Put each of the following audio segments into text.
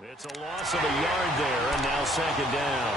It's a loss of a yard there, and now second down.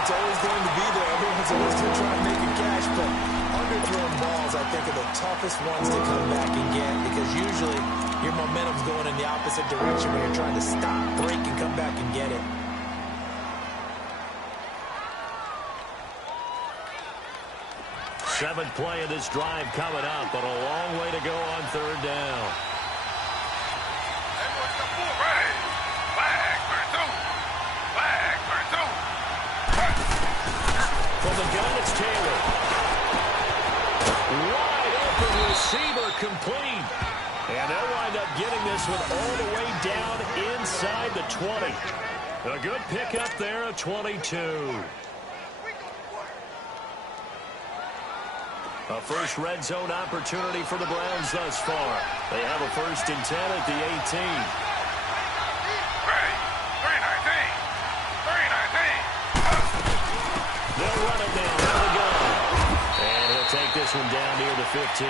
It's always going to be there. Everyone's always going to try and make a catch, but underthrown balls, I think, are the toughest ones to come back and get because usually your momentum's going in the opposite direction when you're trying to stop, break, and come back and get it. Seventh play of this drive coming up, but a long way to go on third down. From the gun, it's Taylor. Wide open receiver complete. And they'll wind up getting this one all the way down inside the 20. A good pickup there of 22. A first red zone opportunity for the Browns thus far. They have a 1st and 10 at the 18. They'll run it down out of the gun. And he'll take this one down near the 15.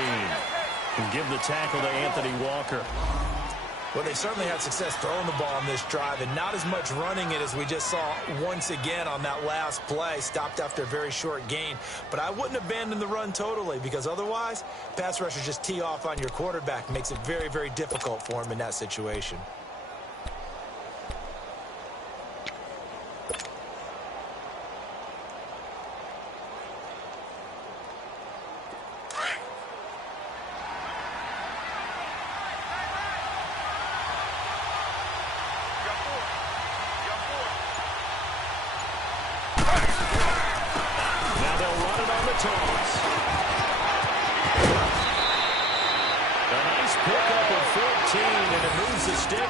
And give the tackle to Anthony Walker. Well, they certainly had success throwing the ball on this drive and not as much running it as we just saw once again on that last play. Stopped after a very short gain. But I wouldn't abandon the run totally because otherwise, pass rushers just tee off on your quarterback. Makes it very, very difficult for him in that situation.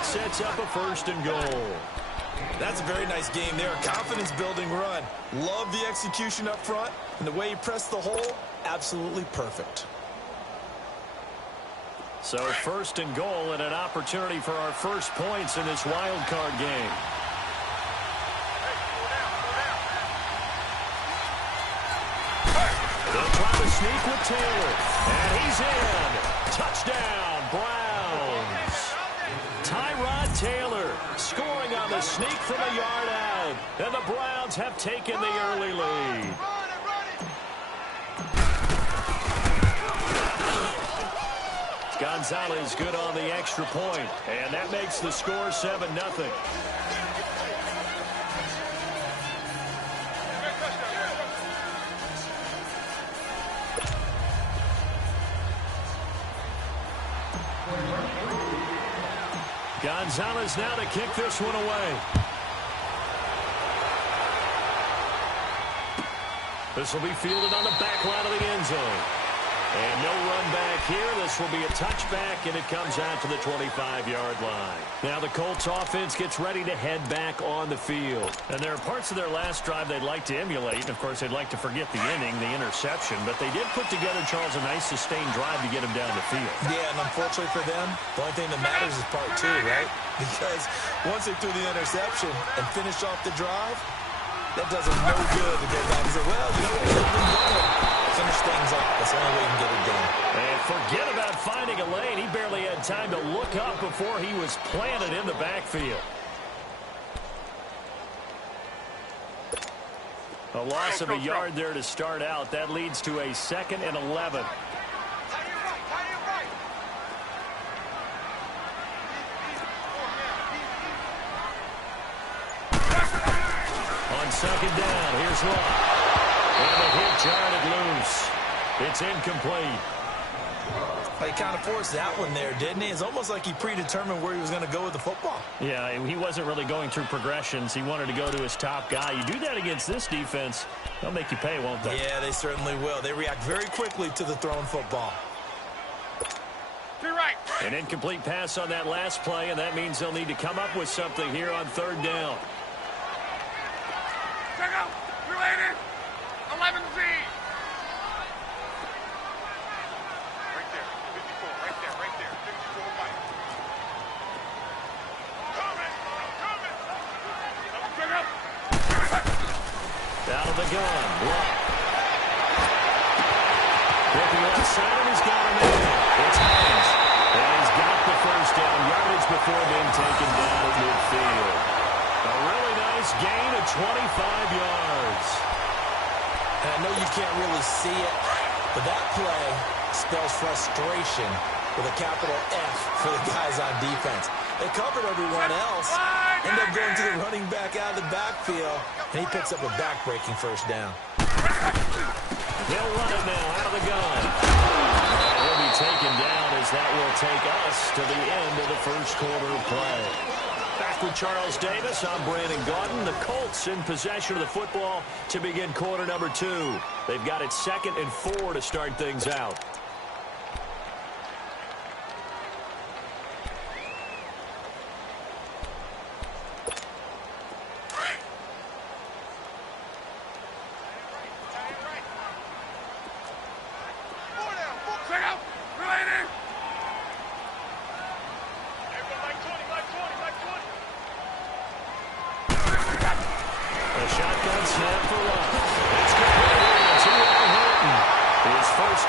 Sets up a 1st and goal. That's a very nice game there. Confidence-building run. Love the execution up front. And the way he pressed the hole, absolutely perfect. So 1st and goal and an opportunity for our first points in this wild card game. They'll try to sneak with Taylor. And he's in. Touchdown, Browns. Tyrod Taylor scoring on the sneak from a yard out. And the Browns have taken the early lead. Gonzalez good on the extra point. And that makes the score 7-0. Gonzalez now to kick this one away. This will be fielded on the back line of the end zone. And no run back here. This will be a touchback, and it comes out to the 25-yard line. Now the Colts offense gets ready to head back on the field. And there are parts of their last drive they'd like to emulate. And, of course, they'd like to forget the inning, the interception. But they did put together, Charles, a nice sustained drive to get them down the field. Yeah, and unfortunately for them, the only thing that matters is part 2, right? Because once they threw the interception and finished off the drive, that does them no good to go back and say, well, you know what, we've been going. Finish things up. That's the only way you can get it done. And forget about finding a lane. He barely had time to look up before he was planted in the backfield. A loss of a yard there to start out. That leads to a 2nd and 11. On 2nd down, here's Locke. And the hit jarred it loose. It's incomplete. He kind of forced that one there, didn't he? It's almost like he predetermined where he was going to go with the football. Yeah, he wasn't really going through progressions. He wanted to go to his top guy. You do that against this defense, they'll make you pay, won't they? Yeah, they certainly will. They react very quickly to the thrown football. Right. An incomplete pass on that last play, and that means they'll need to come up with something here on third down. Check out. Related. 11Z. Right there. 54. Right there. Right there. 54 right. Coming. Check out. Out of the gun. Lock. Looking outside, and he's got him in. It's Hines. And he's got the first down. Yardage before being taken down at midfield. A really nice gain of 25 yards. And I know you can't really see it, but that play spells frustration with a capital F for the guys on defense. They covered everyone else, end up going to the running back out of the backfield, and he picks up a back-breaking first down. They'll run it now out of the gun. He'll be taken down as that will take us to the end of the first quarter of play. Back with Charles Davis, I'm Brandon Gaudin. The Colts in possession of the football to begin quarter number 2. They've got it 2nd and 4 to start things out.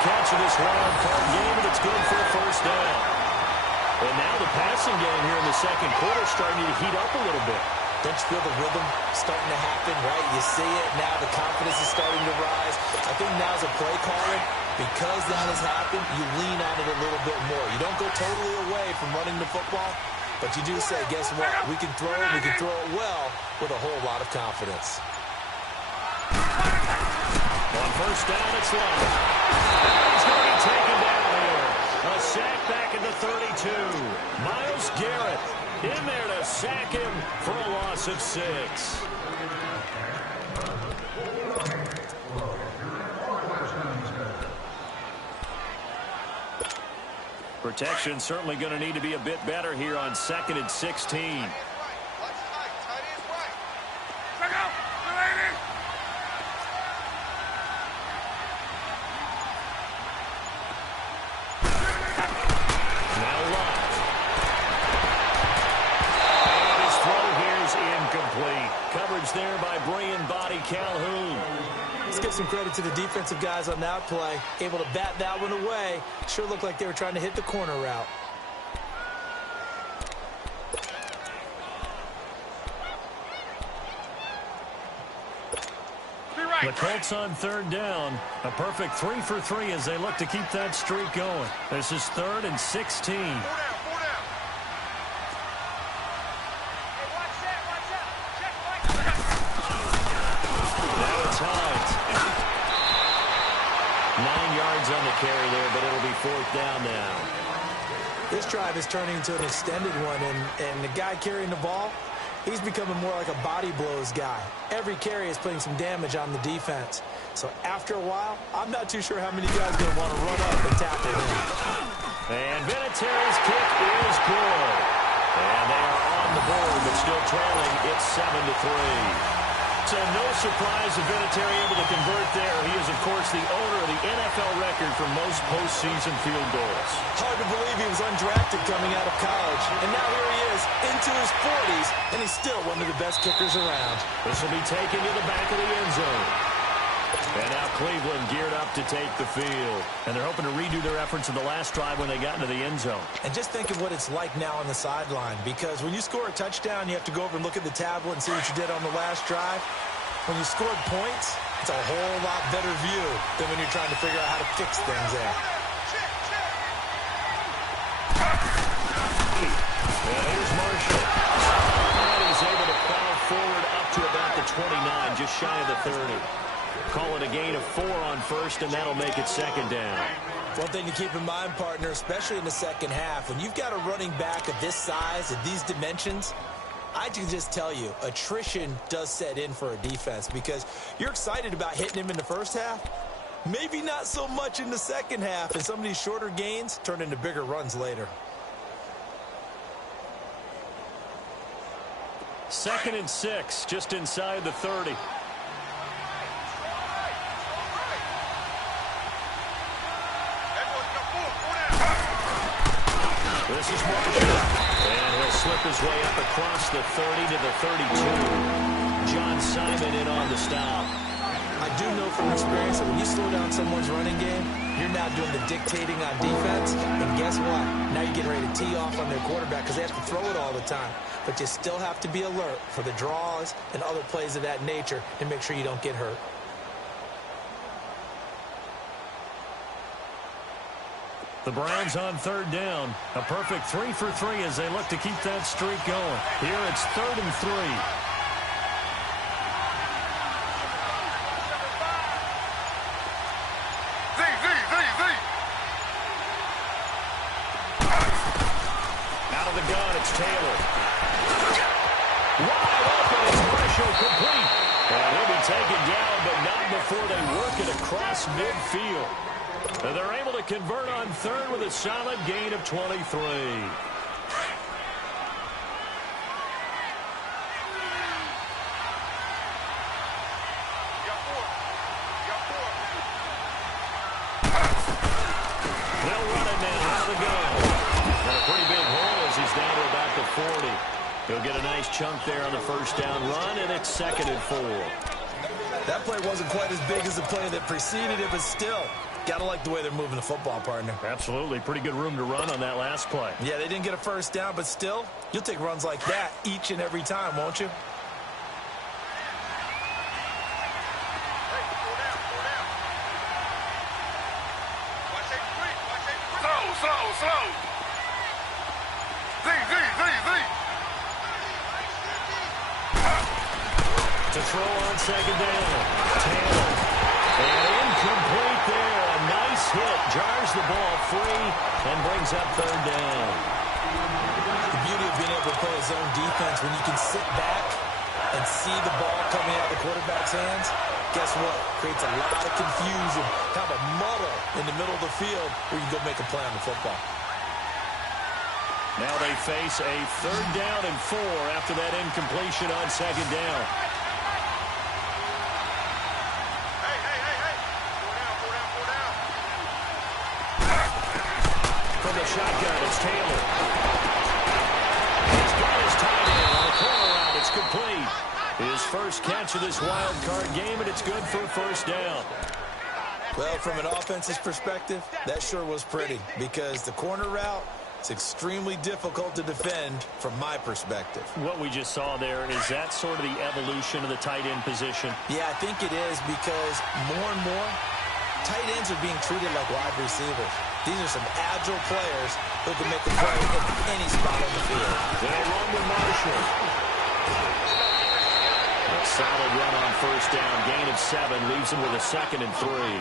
Catch of this Wildcard game, and it's good for a first down. And now the passing game here in the second quarter starting to heat up a little bit. Don't you feel the rhythm starting to happen, right? You see it now, the confidence is starting to rise. I think now's a play calling. Because that has happened, you lean on it a little bit more. You don't go totally away from running the football, but you do say, guess what? We can throw it, we can throw it well with a whole lot of confidence. On first down, it's Long. He's going to be taken down here. A sack back at the 32. Myles Garrett in there to sack him for a loss of 6. Protection certainly going to need to be a bit better here on 2nd and 16. There by Brian Body Calhoun. Let's give some credit to the defensive guys on that play. Able to bat that one away. Sure looked like they were trying to hit the corner route. The Colts on third down. A perfect 3 for 3 as they look to keep that streak going. This is 3rd and 16. On the carry there, but it'll be 4th down now. This drive is turning into an extended one, and the guy carrying the ball, he's becoming more like a body blows guy. Every carry is putting some damage on the defense. So after a while, I'm not too sure how many guys are going to want to run up and tackle him. And Vinatieri's kick is good. And they are on the board, but still trailing. It's 7-3. So no surprise if Vinatieri able to convert there. He is, of course, the owner of the NFL record for most postseason field goals. Hard to believe he was undrafted coming out of college. And now here he is into his 40s, and he's still one of the best kickers around. This will be taken to the back of the end zone. And now Cleveland geared up to take the field. And they're hoping to redo their efforts in the last drive when they got into the end zone. And just think of what it's like now on the sideline, because when you score a touchdown, you have to go over and look at the tablet and see what you did on the last drive. When you scored points, it's a whole lot better view than when you're trying to figure out how to fix things there. And here's Marshall. And he's able to plow forward up to about the 29, just shy of the 30. Call it a gain of 4 on first, and that'll make it 2nd down. One thing to keep in mind, partner, especially in the second half, when you've got a running back of this size and these dimensions, I can just tell you, attrition does set in for a defense because you're excited about hitting him in the first half. Maybe not so much in the second half, and some of these shorter gains turn into bigger runs later. 2nd and 6, just inside the 30. This is Marshall, and he'll slip his way up across the 30 to the 32. John Simon in on the stop. I do know from experience that when you slow down someone's running game, you're now doing the dictating on defense, and guess what? Now you're getting ready to tee off on their quarterback because they have to throw it all the time. But you still have to be alert for the draws and other plays of that nature and make sure you don't get hurt. The Browns on 3rd down. A perfect 3 for 3 as they look to keep that streak going. Here it's 3rd and 3. Out of the gun, it's Taylor. Wide open, it's Marshall complete. And he'll be taken down, but not before they work it across midfield. And they're able to convert on 3rd with a solid gain of 23. They'll run it now out of the gun. And a pretty big hole as he's down to about the 40. He'll get a nice chunk there on the first down run, and it's 2nd and 4. That play wasn't quite as big as the play that preceded it, but still, gotta like the way they're moving the football, partner. Absolutely. Pretty good room to run on that last play. Yeah, they didn't get a first down, but still, you'll take runs like that each and every time, won't you? Slow. To throw on 2nd down. Taylor. And incomplete there. A nice hit. Jars the ball free and brings up 3rd down. The beauty of being able to play a zone defense when you can sit back and see the ball coming out of the quarterback's hands, guess what? Creates a lot of confusion, kind of a muddle in the middle of the field where you can go make a play on the football. Now they face a 3rd down and 4 after that incompletion on 2nd down. From the shotgun, it's Taylor. He's got his tight end on the corner route. It's complete. His first catch of this wild card game, and it's good for a 1st down. Well, from an offense's perspective, that sure was pretty because the corner route, it's extremely difficult to defend from my perspective. What we just saw there, is that sort of the evolution of the tight end position? Yeah, I think it is because more and more, tight ends are being treated like wide receivers. These are some agile players who can make a play in any spot on the field. They'll run with Marshall. A solid run on 1st down. Gain of 7 leaves him with a 2nd and 3.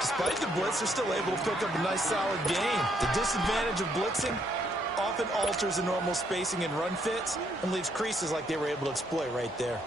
Despite the blitz, they're still able to pick up a nice, solid gain. The disadvantage of blitzing often alters the normal spacing and run fits and leaves creases like they were able to exploit right there.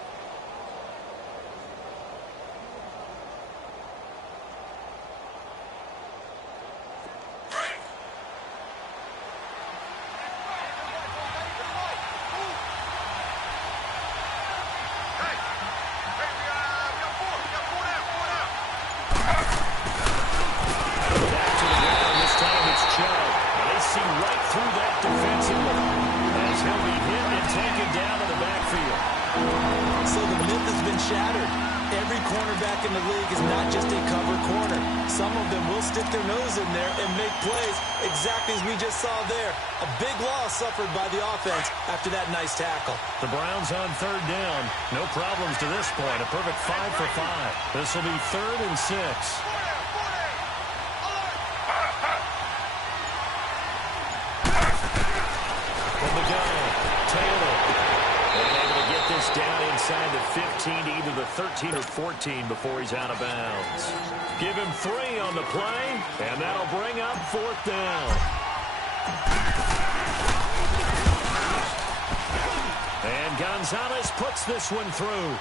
In the league is not just a cover corner. Some of them will stick their nose in there and make plays exactly as we just saw there. A big loss suffered by the offense after that nice tackle. The Browns on 3rd down. No problems to this point. A perfect 5 for 5. This will be 3rd and 6. From the gun, Taylor. They're able to get this down in inside the 15 to either the 13 or 14 before he's out of bounds. Give him 3 on the play, and that'll bring up 4th down. And Gonzalez puts this one through.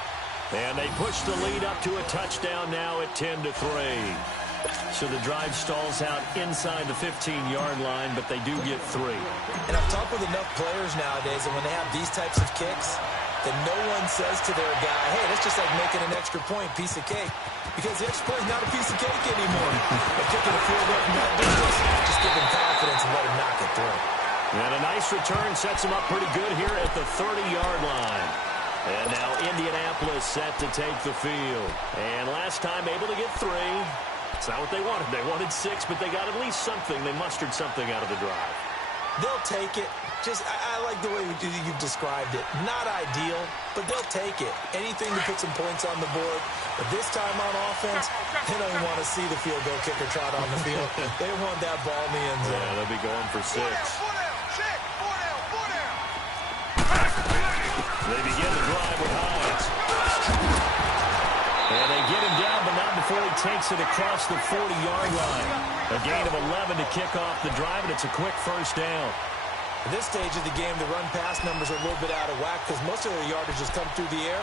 And they push the lead up to a touchdown now at 10-3. So the drive stalls out inside the 15-yard line, but they do get 3. And I've talked with enough players nowadays, and when they have these types of kicks, then no one says to their guy, hey, that's just like making an extra point, piece of cake. Because the extra point is not a piece of cake anymore. But kicking a field goal from that distance, just give him confidence and let him knock it through. And a nice return sets him up pretty good here at the 30-yard line. And now Indianapolis set to take the field. And last time able to get 3. It's not what they wanted. They wanted 6, but they got at least something. They mustered something out of the drive. They'll take it. I like the way you've described it. Not ideal, but they'll take it. Anything to put some points on the board. But this time on offense, they don't even want to see the field goal kicker trot on the field. They want that ball in the end zone. Yeah, they'll be going for 6. They begin the drive with Hines. And they get him down, but not before he takes it across the 40-yard line. A gain of 11 to kick off the drive, and it's a quick 1st down. At this stage of the game, the run-pass numbers are a little bit out of whack because most of their yardage has come through the air.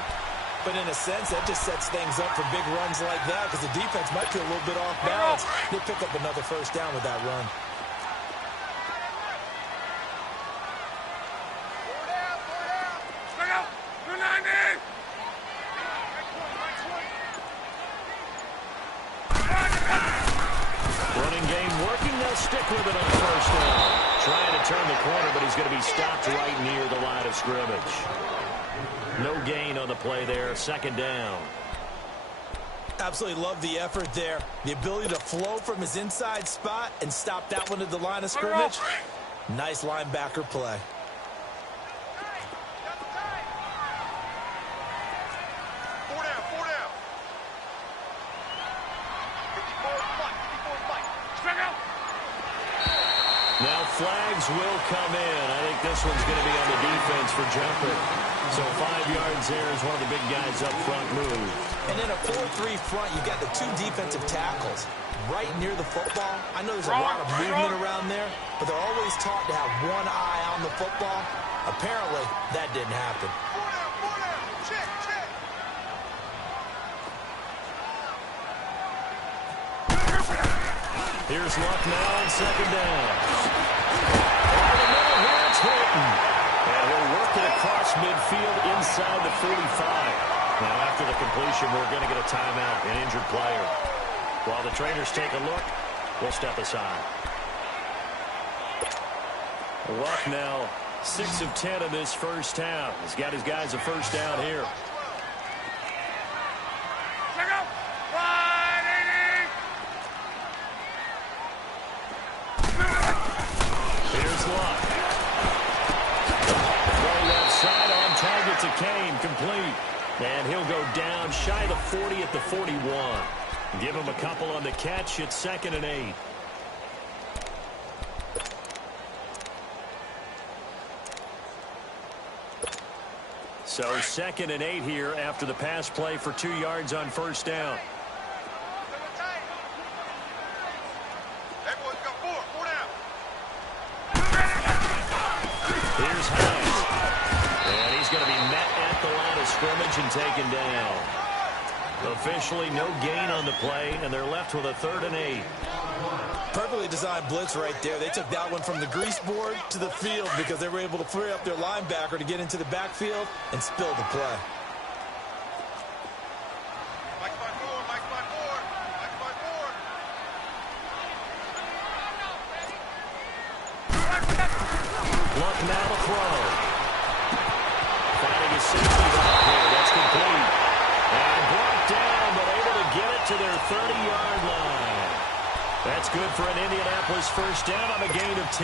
But in a sense, that just sets things up for big runs like that because the defense might be a little bit off balance. They pick up another 1st down with that run. Running game working. They'll stick with it on 1st down. Trying to turn the corner, but he's going to be stopped right near the line of scrimmage. No gain on the play there. 2nd down. Absolutely love the effort there. The ability to flow from his inside spot and stop that one at the line of scrimmage. Nice linebacker play. Now flags will come in. I think this one's going to be on the defense for jumping. So 5 yards there is one of the big guys up front move. And in a 4-3 front, you've got the 2 defensive tackles right near the football. I know there's a lot of movement around there, but they're always taught to have one eye on the football. Apparently, that didn't happen. Here's Luck now on 2nd down. Over the middle here, it's Horton. And we'll work it across midfield inside the 45. Now, after the completion, we're going to get a timeout, an injured player. While the trainers take a look, we'll step aside. Luck now 6 of 10 in this 1st half. He's got his guys a 1st down here. To Kane, complete. And he'll go down shy of the 40 at the 41. Give him a couple on the catch. It's 2nd and 8. So 2nd and 8 here after the pass play for 2 yards on 1st down. Here's Hines. And he's going to be met at the line of scrimmage and taken down. Officially no gain on the play, and they're left with a 3rd and 8. Perfectly designed blitz right there. They took that one from the grease board to the field because they were able to free up their linebacker to get into the backfield and spill the play. Luck now to throw. Finding his safety back here. That's complete. And brought down, but able to get it to their 30-yard line. That's good for an Indianapolis 1st down on a gain of 10.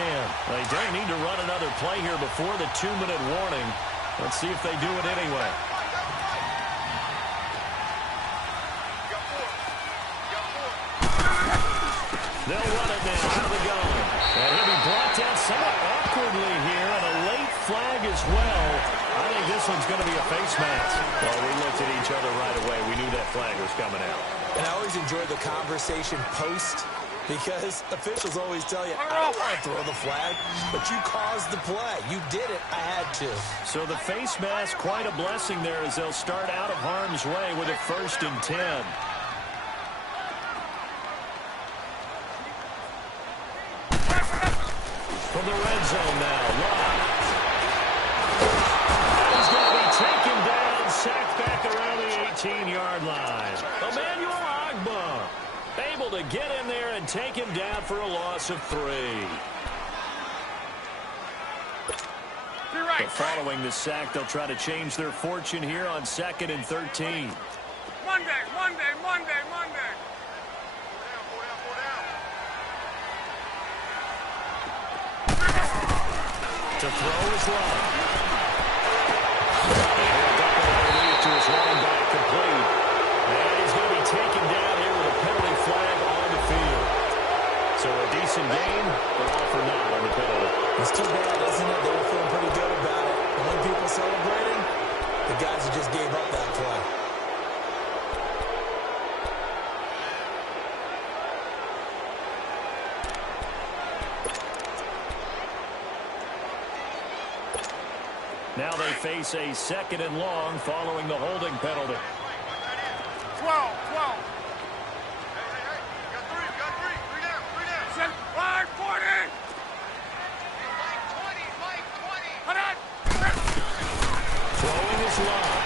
They don't need to run another play here before the 2-minute warning. Let's see if they do it anyway. They'll run it now out of the gun. And he'll be brought down somewhat awkwardly here, and a late flag as well. I think this one's going to be a face mask. Well, we looked at each other right away. We knew that flag was coming out. And I always enjoy the conversation post because officials always tell you, I don't want to throw the flag, but you caused the play. You did it. I had to. So the face mask, quite a blessing there as they'll start out of harm's way with a 1st and 10. From the red zone now, Love. He's going to be taken down, sacked back around the 18-yard line. Emmanuel Ogbah able to get in there and take him down for a loss of 3. But following the sack, they'll try to change their fortune here on 2nd and 13. Monday. To throw is Love. To his running back, complete. And he's going to be taken down here with a penalty flag on the field. So a decent gain, but all for naught on the penalty. It's too bad, isn't it? They were feeling pretty good about it. The only people celebrating, the guys who just gave up that play. Now they face a 2nd and long following the holding penalty. 12. Got three down. 40. Throwing is Love.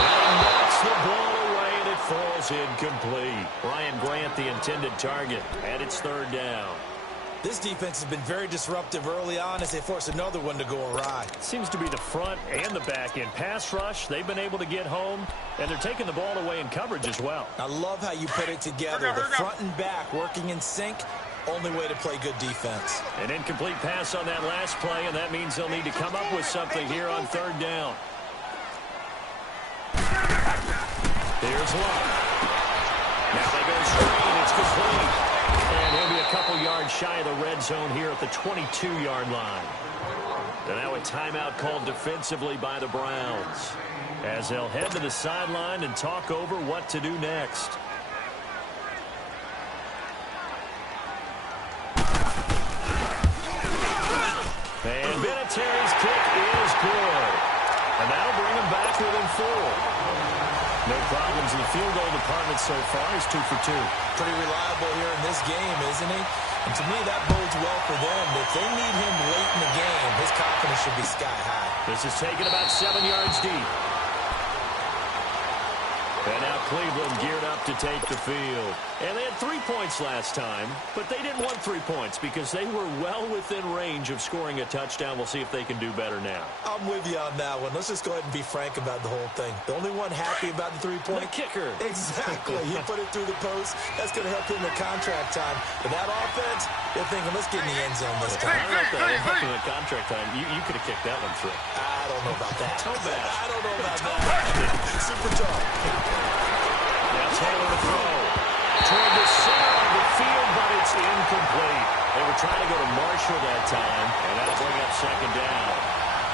And knocks the ball away, and it falls incomplete. Ryan Grant, the intended target, and it's 3rd down. This defense has been very disruptive early on as they force another one to go awry. Seems to be the front and the back end. Pass rush, they've been able to get home, and they're taking the ball away in coverage as well. I love how you put it together. The front and back working in sync, only way to play good defense. An incomplete pass on that last play, and that means they'll need to come up with something here on 3rd down. Here's Love. Now they go screen. It's complete. And he'll be a couple yards shy of the red zone here at the 22-yard line. And now a timeout called defensively by the Browns as they'll head to the sideline and talk over what to do next. And Vinatieri's kick is good. And that'll bring him back within 4. No problems in the field goal department so far. He's 2 for 2. Pretty reliable here in this game, isn't he? And to me, that bodes well for them. If they need him late in the game, his confidence should be sky high. This is taken about 7 yards deep. And now Cleveland geared up to take the field. And they had 3 points last time, but they didn't want 3 points because they were well within range of scoring a touchdown. We'll see if they can do better now. I'm with you on that one. Let's just go ahead and be frank about the whole thing. The only one happy about the 3-point. The kicker. Exactly. He put it through the post. That's going to help him in contract time. But that offense, they're thinking, let's get in the end zone this time. I don't know if that will help in the contract time. You could have kicked that one through. I don't know about that. Toe bash. I don't know about that. Super tough. Now Taylor to throw toward the center of the field, but it's incomplete. They were trying to go to Marshall that time, and that'll bring up 2nd down.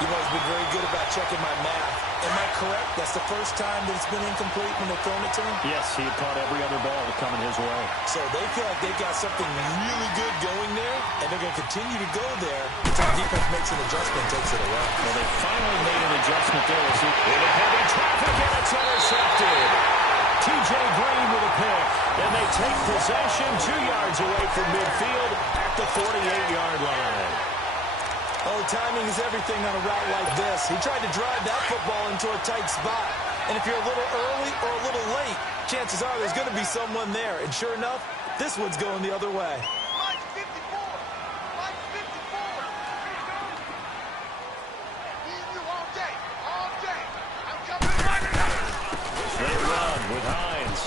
You've always been very good about checking my math. Am I correct? That's the first time that it's been incomplete when they've thrown it to him? Yes, he had caught every other ball coming his way. So they feel like they've got something really good going there, and they're going to continue to go there until the defense makes an adjustment and takes it away. Well, they finally made an adjustment there. Into heavy traffic, and it's intercepted. T.J. Green with a pick, and they take possession 2 yards away from midfield at the 48-yard line. Oh, timing is everything on a route like this. He tried to drive that football into a tight spot. And if you're a little early or a little late, chances are there's going to be someone there. And sure enough, this one's going the other way. Mike 54. Mike 54. Need you all day. All day. I'm coming right now. They run with Hines.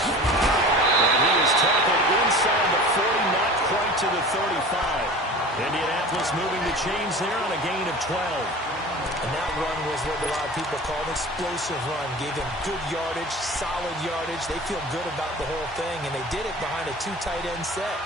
And he is tackled inside the 40, not quite to the 35. Indianapolis moving the chains there on a gain of 12. And that run was what a lot of people call an explosive run. Gave them good yardage, solid yardage. They feel good about the whole thing, and they did it behind a 2 tight end set.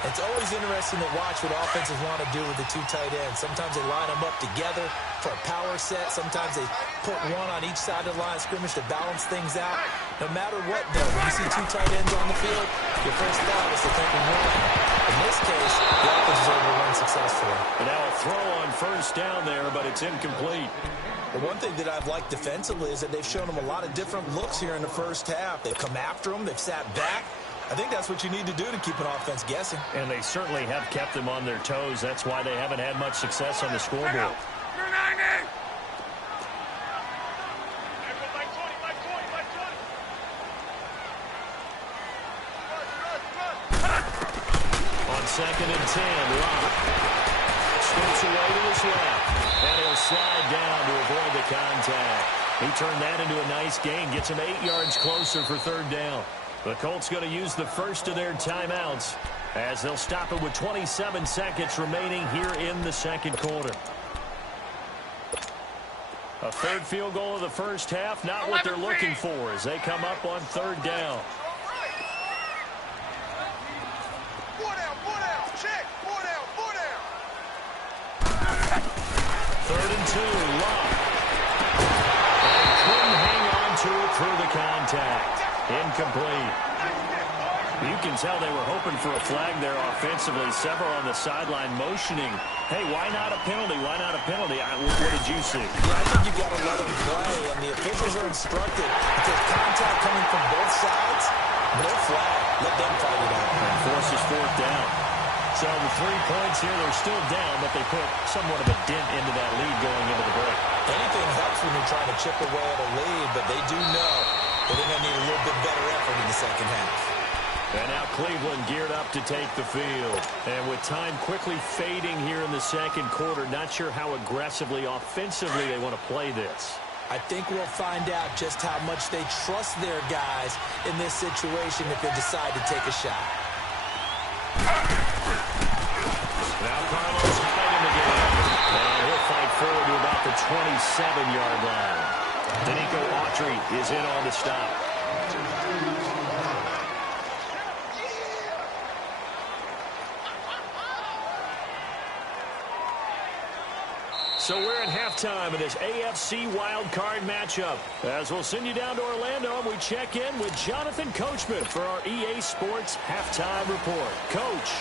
It's always interesting to watch what offenses want to do with the two tight ends. Sometimes they line them up together for a power set. Sometimes they put one on each side of the line of scrimmage to balance things out. No matter what, though, when you see two tight ends on the field, your first thought is to think of one. In this case, the offense is able to run successfully. And now a throw on first down there, but it's incomplete. The one thing that I've liked defensively is that they've shown them a lot of different looks here in the first half. They've come after them. They've sat back. I think that's what you need to do to keep an offense guessing. And they certainly have kept them on their toes. That's why they haven't had much success on the scoreboard. You're 90. On 2nd and 10, Locke scoops away to his left. And he'll slide down to avoid the contact. He turned that into a nice gain. Gets him 8 yards closer for 3rd down. The Colts going to use the first of their timeouts as they'll stop it with 27 seconds remaining here in the second quarter. A 3rd field goal of the first half, not what they're looking for as they come up on 3rd down. 3rd and 2, Locke. And he couldn't hang on to it through the contact. Incomplete. You can tell they were hoping for a flag there offensively. Several on the sideline motioning. Hey, why not a penalty? Why not a penalty? What did you see? Yeah, I think you've got to let them play, and the officials are instructed. If there's contact coming from both sides, no flag. Let them fight it out. And forces 4th down. So the 3 points here, they're still down, but they put somewhat of a dent into that lead going into the break. Anything helps when you're trying to chip away at a lead, but they do know that they're going to need a little bit better effort in the second half. And now Cleveland geared up to take the field. And with time quickly fading here in the second quarter, not sure how aggressively, offensively they want to play this. I think we'll find out just how much they trust their guys in this situation if they decide to take a shot. Now Carlos Hyde again. And he'll fight forward to about the 27-yard line. Danico Autry is in on the stop. So we're at halftime of this AFC Wildcard matchup. As we'll send you down to Orlando, and we check in with Jonathan Coachman for our EA Sports Halftime Report. Coach.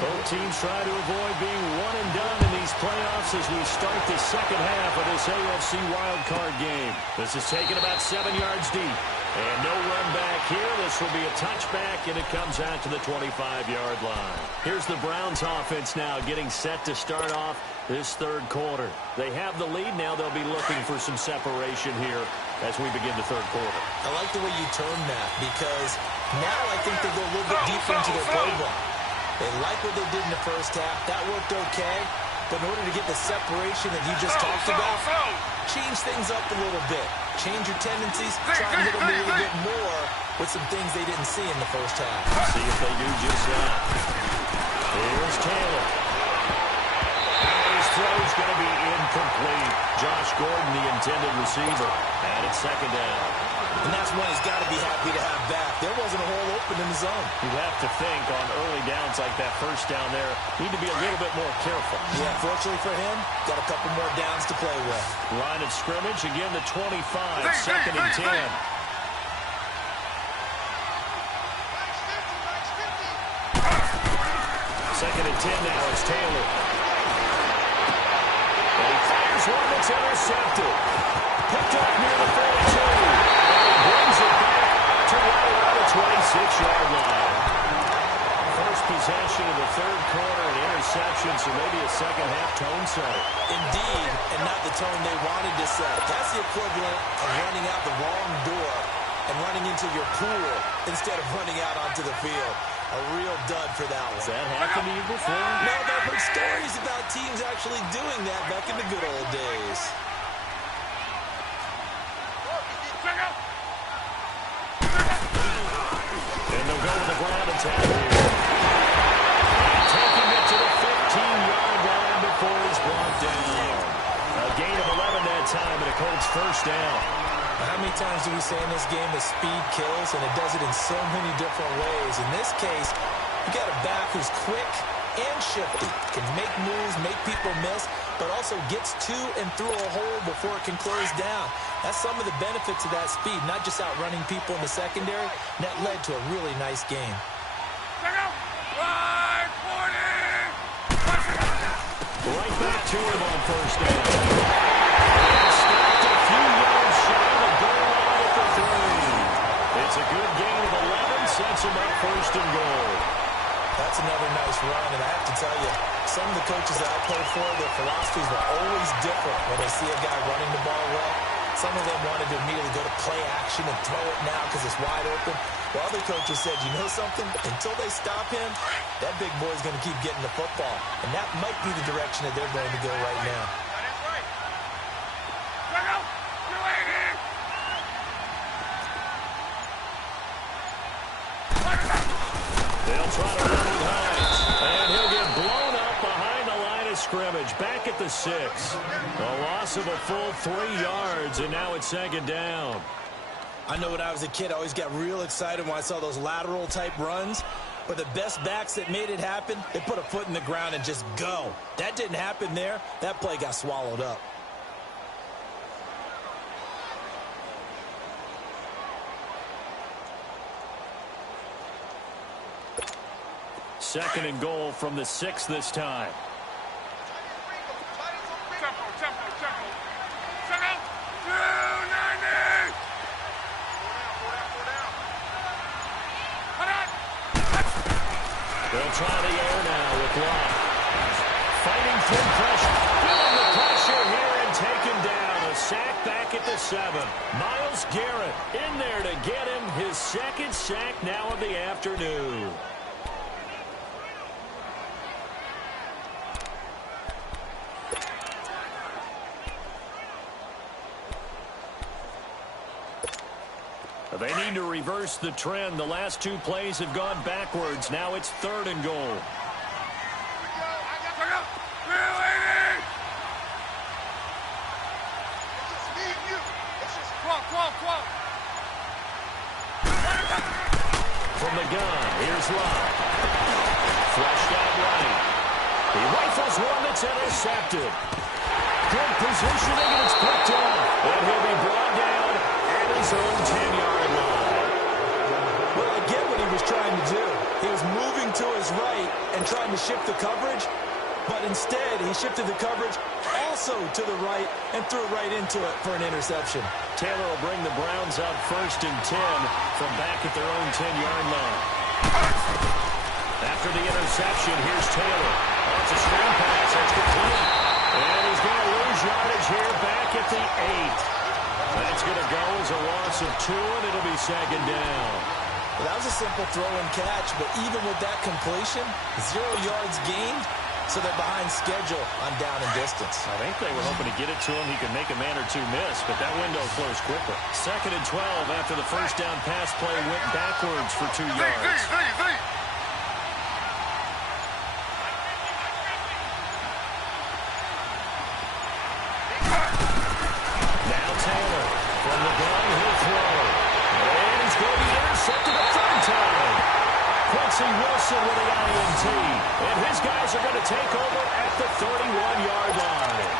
Both teams try to avoid being one and done in these playoffs as we start the second half of this AFC wildcard game. This is taken about 7 yards deep. And no run back here. This will be a touchback, and it comes out to the 25-yard line. Here's the Browns offense now getting set to start off this third quarter. They have the lead. Now they'll be looking for some separation here as we begin the third quarter. I like the way you term that because now I think they go a little bit deeper into their playbook. They like what they did in the first half. That worked okay. But in order to get the separation that you just talked about, change things up a little bit. Change your tendencies. Try and hit them a little bit more with some things they didn't see in the first half. See if they do just that. Here's Taylor. His throw's going to be incomplete. Josh Gordon, the intended receiver. And it's second down. And that's one he's got to be happy to have back. There wasn't a hole open in the zone. You'd have to think on early downs like that first down there, need to be a little bit more careful. Yeah, fortunately for him, got a couple more downs to play with. Line of scrimmage, again the 25, second and 10. Second and 10 now is Taylor. And he fires one that's intercepted. Picked up near the 42. Brings it back to right around the 26-yard line. First possession of the third quarter, an interception, so maybe a second-half tone setter. Indeed, and not the tone they wanted to set. That's the equivalent of running out the wrong door and running into your pool instead of running out onto the field. A real dud for that one. Has that happened to you before? No, but I've heard stories about teams actually doing that back in the good old days. And they'll go with the ground attack here. And taking it to the 15-yard line before he's brought down. A gain of 11 that time, and a Colts first down. How many times do we say in this game that speed kills, and it does it in so many different ways? In this case, You got a back who's quick and shifty, can make moves, make people miss, but also gets to and through a hole before it can close down. That's some of the benefits of that speed, not just outrunning people in the secondary. And that led to a really nice game. Right back to him on first down. And stopped a few yards shy of the goal line at the 3. It's a good gain of 11, sets him up first and goal. That's another nice run, and I have to tell you, some of the coaches that I played for, their philosophies were always different when they see a guy running the ball well. Some of them wanted to immediately go to play action and throw it now because it's wide open. While other coaches said, you know something? Until they stop him, that big boy's going to keep getting the football. And that might be the direction that they're going to go right now. They'll try to run with Hines. And he'll get blown up behind the line of scrimmage. Back at the 6. A loss of a full 3 yards, and now it's second down. I know when I was a kid, I always got real excited when I saw those lateral-type runs. But the best backs that made it happen, they put a foot in the ground and just go. That didn't happen there. That play got swallowed up. Second and goal from the 6 this time. They'll try the air now with Locke. Fighting through pressure. Feeling the pressure here and taken down. A sack back at the 7. Myles Garrett in there to get him his second sack now of the afternoon. They need to reverse the trend. The last 2 plays have gone backwards. Now it's third and goal. From the gun, here's Locke. Flushed out right. He rifles one that's intercepted. Good positioning, and it's picked off. And he'll be brought down at his own 10-yard line. Well, I get what he was trying to do. He was moving to his right and trying to shift the coverage, but instead he shifted the coverage also to the right and threw it right into it for an interception. Taylor will bring the Browns up first and 10 from back at their own 10-yard line. After the interception, here's Taylor. Oh, it's a screen pass. That's complete. And he's going to lose yardage here back at the 8. That's going to go as a loss of 2, and it'll be second down. Well, that was a simple throw and catch, but even with that completion, 0 yards gained, so they're behind schedule on down and distance. I think they were hoping to get it to him. He could make a man or 2 miss, but that window closed quickly. Second and 12 after the first down pass play went backwards for 2 yards. Now Taylor from the gun, he'll throw. And he's going to be intercepted a 3rd time. Quincy Wilson with the INT. And his guys are going to take over at the 31-yard line.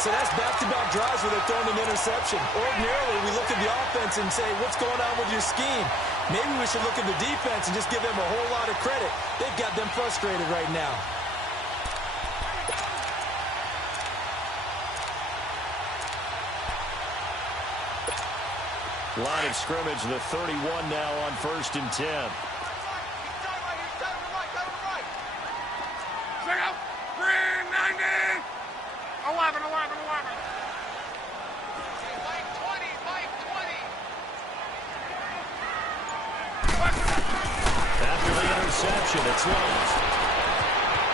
So that's back-to-back drives where they're throwing an interception. Ordinarily, we look at the offense and say, what's going on with your scheme? Maybe we should look at the defense and just give them a whole lot of credit. They've got them frustrated right now. Line of scrimmage, the 31 now on first and 10. After the interception, it's lost.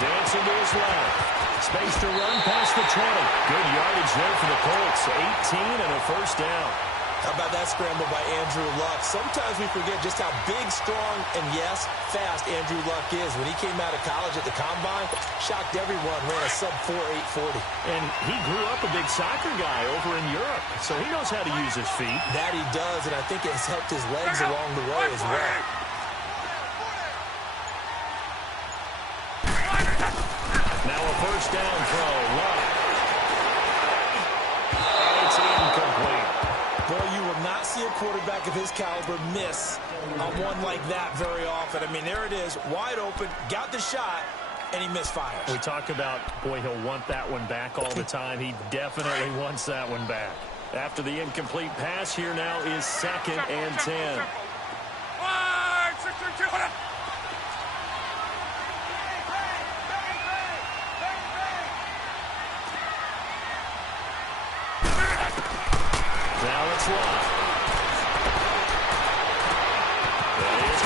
Dancing to his left. Space to run past the 20. Good yardage there for the Colts. 18 and a first down. How about that scramble by Andrew Luck? Sometimes we forget just how big, strong, and, yes, fast Andrew Luck is. When he came out of college at the Combine, shocked everyone, ran a sub-4 840. And he grew up a big soccer guy over in Europe, so he knows how to use his feet. That he does, and I think it's helped his legs along the way as well. first down throw. Love. And it's incomplete. Boy, you will not see a quarterback of his caliber miss on one like that very often. I mean, there it is, wide open, got the shot, and he misfires. We talk about, boy, he'll want that one back all the time. He definitely wants that one back. After the incomplete pass, here now is 2nd and 10. Now it's Love. That is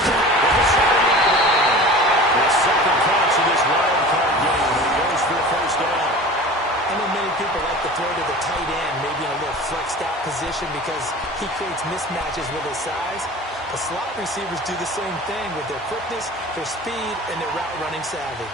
the second catch of this wild card game. He goes for a first down. I know many people like to throw to the tight end, maybe in a little flexed out position because he creates mismatches with his size. The slot receivers do the same thing with their quickness, their speed, and their route running savvy.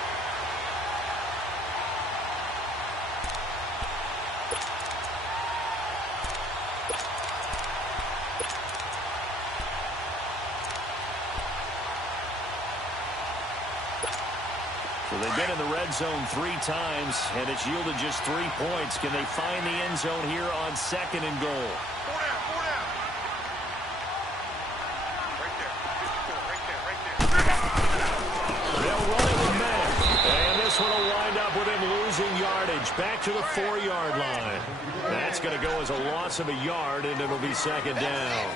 So they've been in the red zone 3 times, and it's yielded just 3 points. Can they find the end zone here on 2nd and goal? 4 down, 4 down. Right there. 54, right there, right there. They'll run it with men. And this one will wind up with him losing yardage. Back to the 4-yard line. That's going to go as a loss of a yard, and it'll be 2nd down.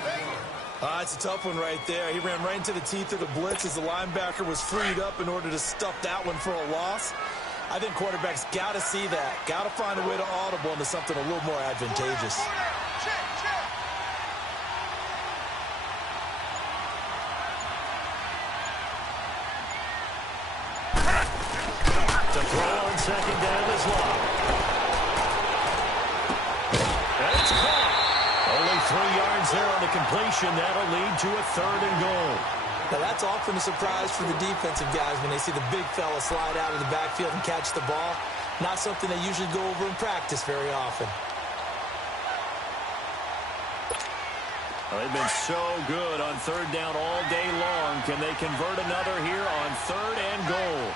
It's a tough one right there. He ran right into the teeth of the blitz as the linebacker was freed up in order to stuff that one for a loss. I think quarterbacks got to see that. Got to find a way to audible into something a little more advantageous. To throw on 2nd down is Love. And it's caught. Only 3 yards there on the completion. That'll lead to a 3rd and goal. Now, that's often a surprise for the defensive guys when they see the big fella slide out of the backfield and catch the ball. Not something they usually go over in practice very often. Well, they've been so good on 3rd down all day long. Can they convert another here on 3rd and goal?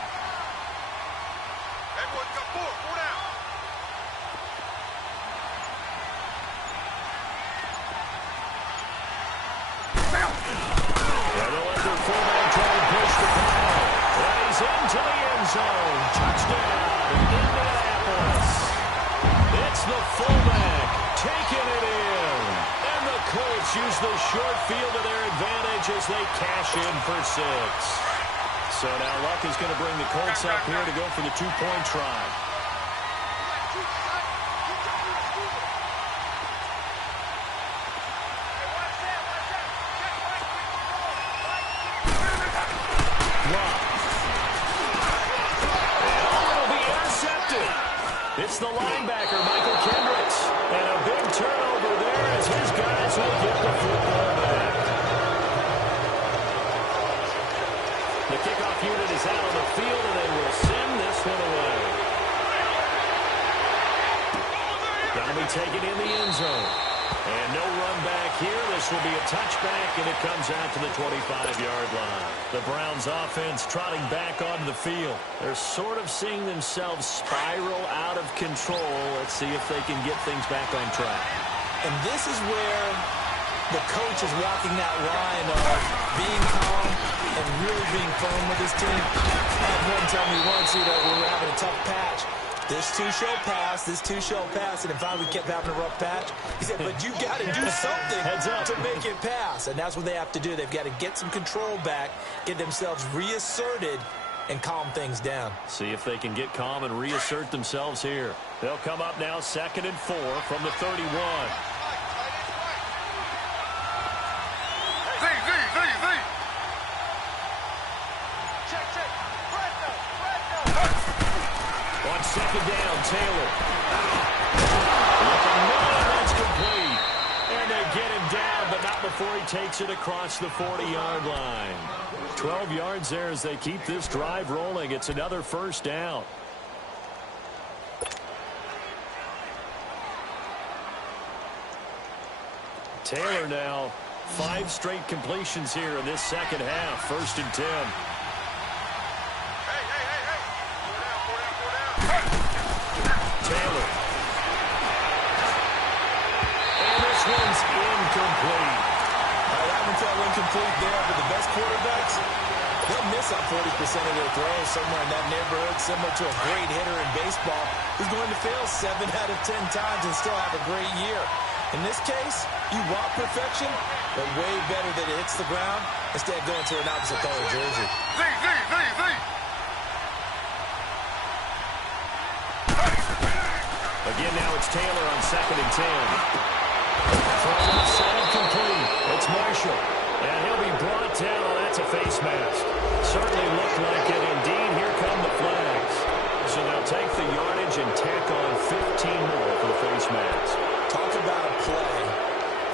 Everyone's got 4 down. Into the end zone. Touchdown, Indianapolis. It's the fullback taking it in. And the Colts use the short field to their advantage as they cash in for 6. So now Luck is going to bring the Colts up here to go for the 2-point try. It's the linebacker, Michael Kendricks. And a big turnover there as his guys will get the football back. The kickoff unit is out on the field, and they will send this one away. That'll be taken in the end zone. And no run back here. This will be a touchback, and it comes out to the 25-yard line. The Browns offense trotting back onto the field. They're sort of seeing themselves spiral out of control. Let's see if they can get things back on track. And this is where the coach is walking that line of being calm and really being firm with his team. I had one tell me once, when we were having a tough patch, this too shall pass, this too shall pass. And if we kept having a rough patch, he said, but you got to do something to make it pass. And that's what they have to do. They've got to get some control back, get themselves reasserted, and calm things down. See if they can get calm and reassert themselves here. They'll come up now 2nd and 4 from the 31. On 2nd down, Taylor. That's complete. And they get him down, but not before he takes it across the 40-yard line. 12 yards there as they keep this drive rolling. It's another first down. Taylor now, 5 straight completions here in this second half. 1st and 10. Hey. 4 down. incomplete there, but the best quarterbacks, they'll miss on 40% of their throws somewhere in that neighborhood, similar to a great hitter in baseball who's going to fail 7 out of 10 times and still have a great year. In this case, you want perfection, but way better that it hits the ground instead of going to an opposite color jersey. Again, now it's Taylor on 2nd and 10. Throw left side complete. It's Marshall. And he'll be brought down. That's a face mask. Certainly looked like it. Indeed, here come the flags. So they'll take the yardage and tack on 15 more for the face mask. Talk about a play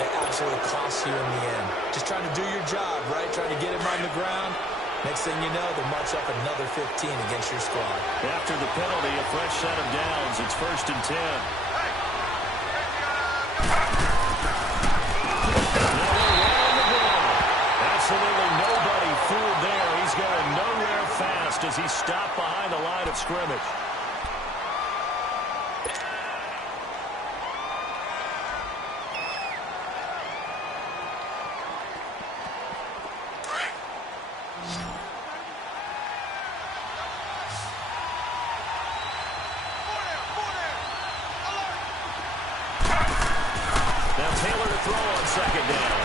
that absolutely costs you in the end. Just trying to do your job, right? Trying to get him on the ground. Next thing you know, they'll march up another 15 against your squad. After the penalty, a fresh set of downs. It's 1st and 10. Absolutely nobody fooled there. He's going nowhere fast as he stopped behind the line of scrimmage. Now Taylor to throw on 2nd down.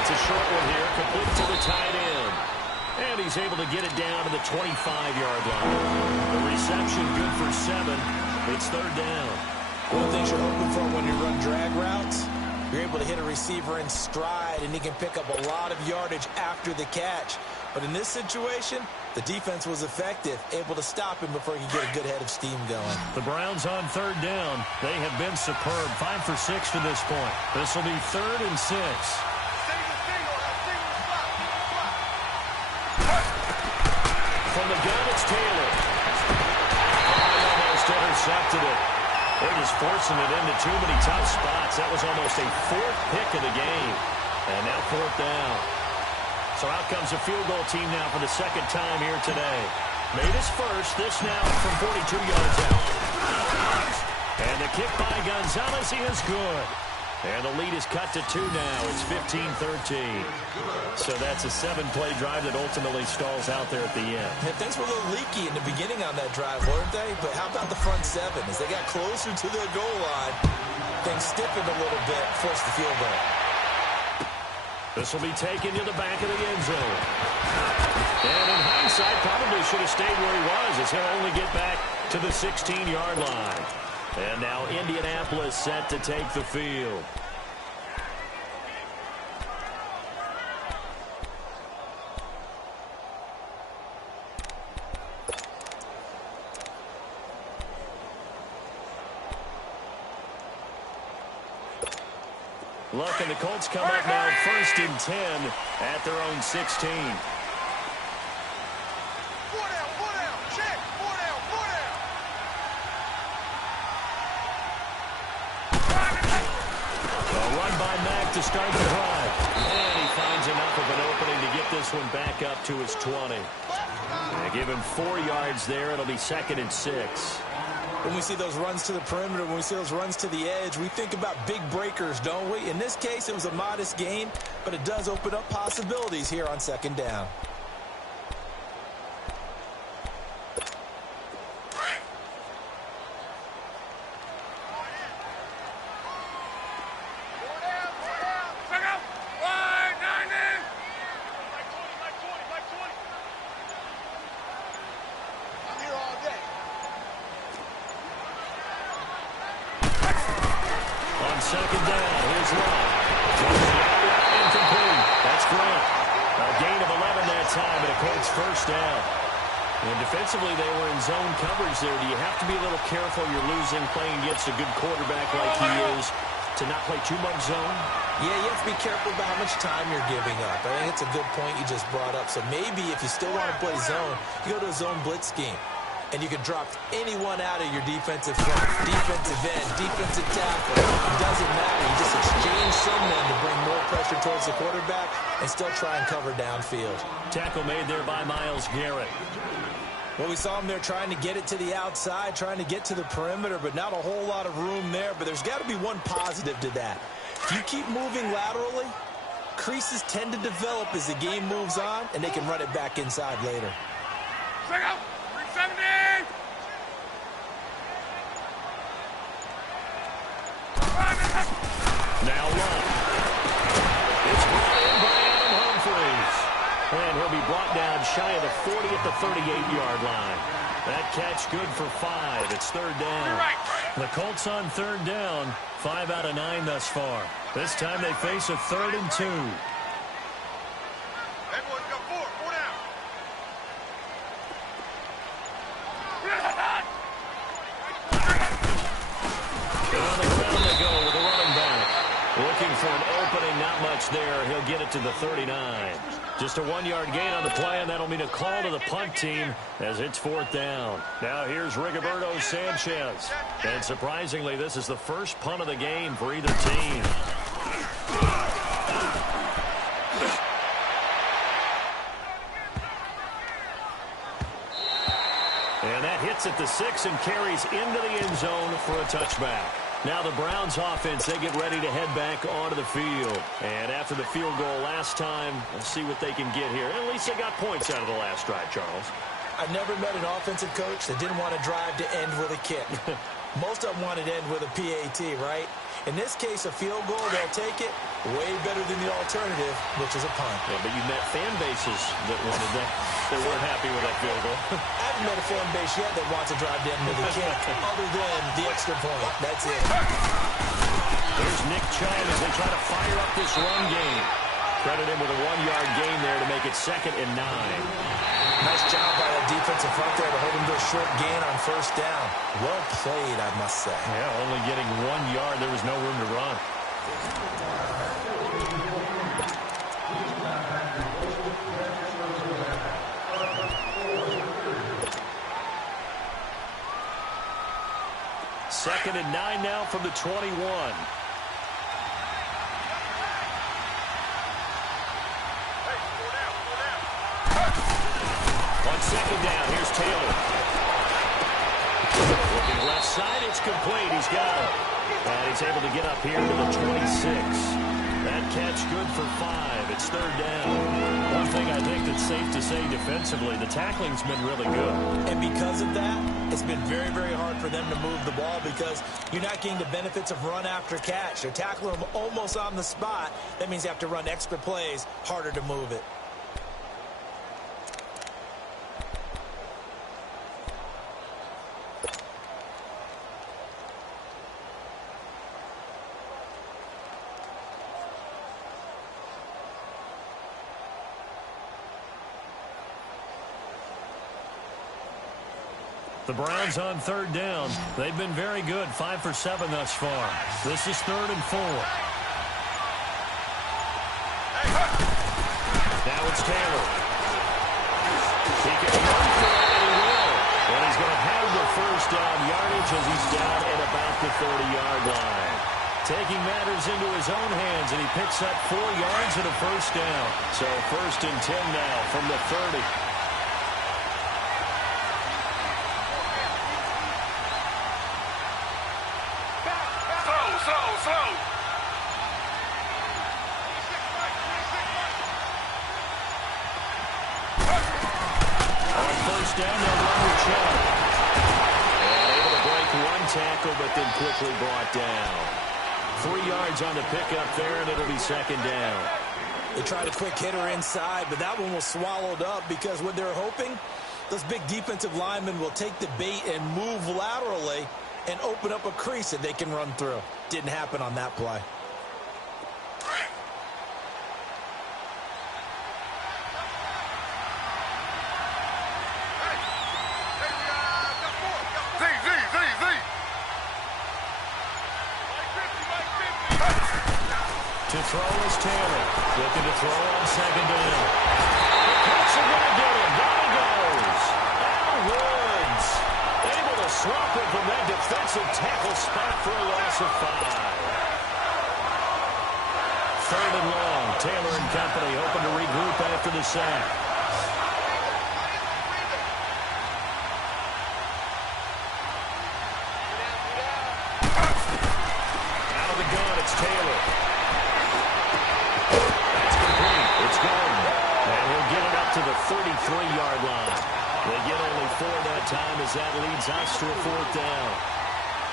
It's a short one here, complete to the tight end. And he's able to get it down to the 25-yard line. The reception good for 7. It's 3rd down. One of the things you're hoping for when you run drag routes, you're able to hit a receiver in stride, and he can pick up a lot of yardage after the catch. But in this situation, the defense was effective, able to stop him before he could get a good head of steam going. The Browns on 3rd down. They have been superb. 5 for 6 to this point. This will be 3rd and 6. From the gun, it's Taylor. Almost intercepted it. They're just forcing it into too many tough spots. That was almost a 4th pick of the game. And now 4th down. So out comes a field goal team now for the 2nd time here today. Made his first. This now from 42 yards out. And the kick by Gonzalez, he is good. And the lead is cut to 2 now. It's 15-13. So that's a 7-play drive that ultimately stalls out there at the end. Yeah, things were a little leaky in the beginning on that drive, weren't they? But how about the front 7? As they got closer to the goal line, things stiffened a little bit, forced the field goal. This will be taken to the back of the end zone. And in hindsight, probably should have stayed where he was, as he'll only get back to the 16-yard line. And now Indianapolis set to take the field. Look, and the Colts come up now 1st and 10 at their own 16. To start the drive. And he finds enough of an opening to get this one back up to his 20. And give him 4 yards there. It'll be 2nd and 6. When we see those runs to the perimeter, when we see those runs to the edge, we think about big breakers, don't we? In this case, it was a modest gain, but it does open up possibilities here on 2nd down. Defensively, they were in zone coverage there. Do you have to be a little careful? You're losing playing against a good quarterback like he is to not play too much zone? Yeah, you have to be careful about how much time you're giving up. I think it's a good point you just brought up. So maybe if you still want to play zone, you go to a zone blitz scheme. And you can drop anyone out of your defensive front, defensive end, defensive tackle. It doesn't matter. You just exchange some men to bring more pressure towards the quarterback and still try and cover downfield. Tackle made there by Myles Garrett. Well, we saw him there trying to get it to the outside, trying to get to the perimeter, but not a whole lot of room there. But there's got to be one positive to that. If you keep moving laterally, creases tend to develop as the game moves on, and they can run it back inside later. Check out. 370. Now long. It's brought in by Adam Humphries. And he'll be brought down shy of the 40 at the 38-yard line. That catch good for 5. It's third down. The Colts on third down. 5 out of 9 thus far. This time they face a 3rd and 2. Everyone go 4. 4 down. On the ground they go with the running back. Looking for an opening, not much there. He'll get it to the 39. Just a 1-yard gain on the play, and that'll mean a call to the punt team as it's 4th down. Now here's Rigoberto Sanchez. And surprisingly, this is the first punt of the game for either team. And that hits at the 6 and carries into the end zone for a touchback. Now the Browns offense, they get ready to head back onto the field. And after the field goal last time, let's see what they can get here. At least they got points out of the last drive, Charles. I've never met an offensive coach that didn't want to drive to end with a kick. Most of them wanted to end with a PAT, right? In this case, a field goal, they'll take it. Way better than the alternative, which is a punt. Yeah, but you met fan bases that wanted that. They weren't happy with that field goal. I haven't met a fan base yet that wants to drive to end with a kick, other than the extra point. That's it. There's Nick Chubb as they try to fire up this run game. Credit him with a 1-yard gain there to make it 2nd and 9. Nice job by the defensive front there to hold him to a short gain on 1st down. Well played, I must say. Yeah, only getting 1 yard. There was no room to run. Second and 9 now from the 21. On 2nd down, here's Taylor. Looking left side, it's complete. He's got it. And he's able to get up here to the 26. That catch good for 5. It's 3rd down. One thing I think that's safe to say defensively, the tackling's been really good. And because of that, it's been very, very hard for them to move the ball because you're not getting the benefits of run after catch. They're tackling them almost on the spot. That means you have to run extra plays, harder to move it. The Browns on 3rd down. They've been very good, 5 for 7 thus far. This is 3rd and 4. Now it's Taylor. He can run for it, and he will. And he's going to have the 1st down yardage as he's down at about the 30-yard line. Taking matters into his own hands, and he picks up 4 yards and a 1st down. So 1st and 10 now from the 30. Tackle, but then quickly brought down. 3 yards on the pickup there, and it'll be 2nd down. They tried a quick hitter inside, but that one was swallowed up because what they're hoping, those big defensive linemen will take the bait and move laterally and open up a crease that they can run through. Didn't happen on that play. To throw is Taylor. Looking to throw on 2nd down. The Colts are going to get him. Down he goes. Al Woods able to swap it from that defensive tackle spot for a loss of 5. 3rd and long. Taylor and company hoping to regroup after the sack. Out of the gun, it's Taylor. That's 23-yard line. They get only 4 that time as that leads us to a 4th down.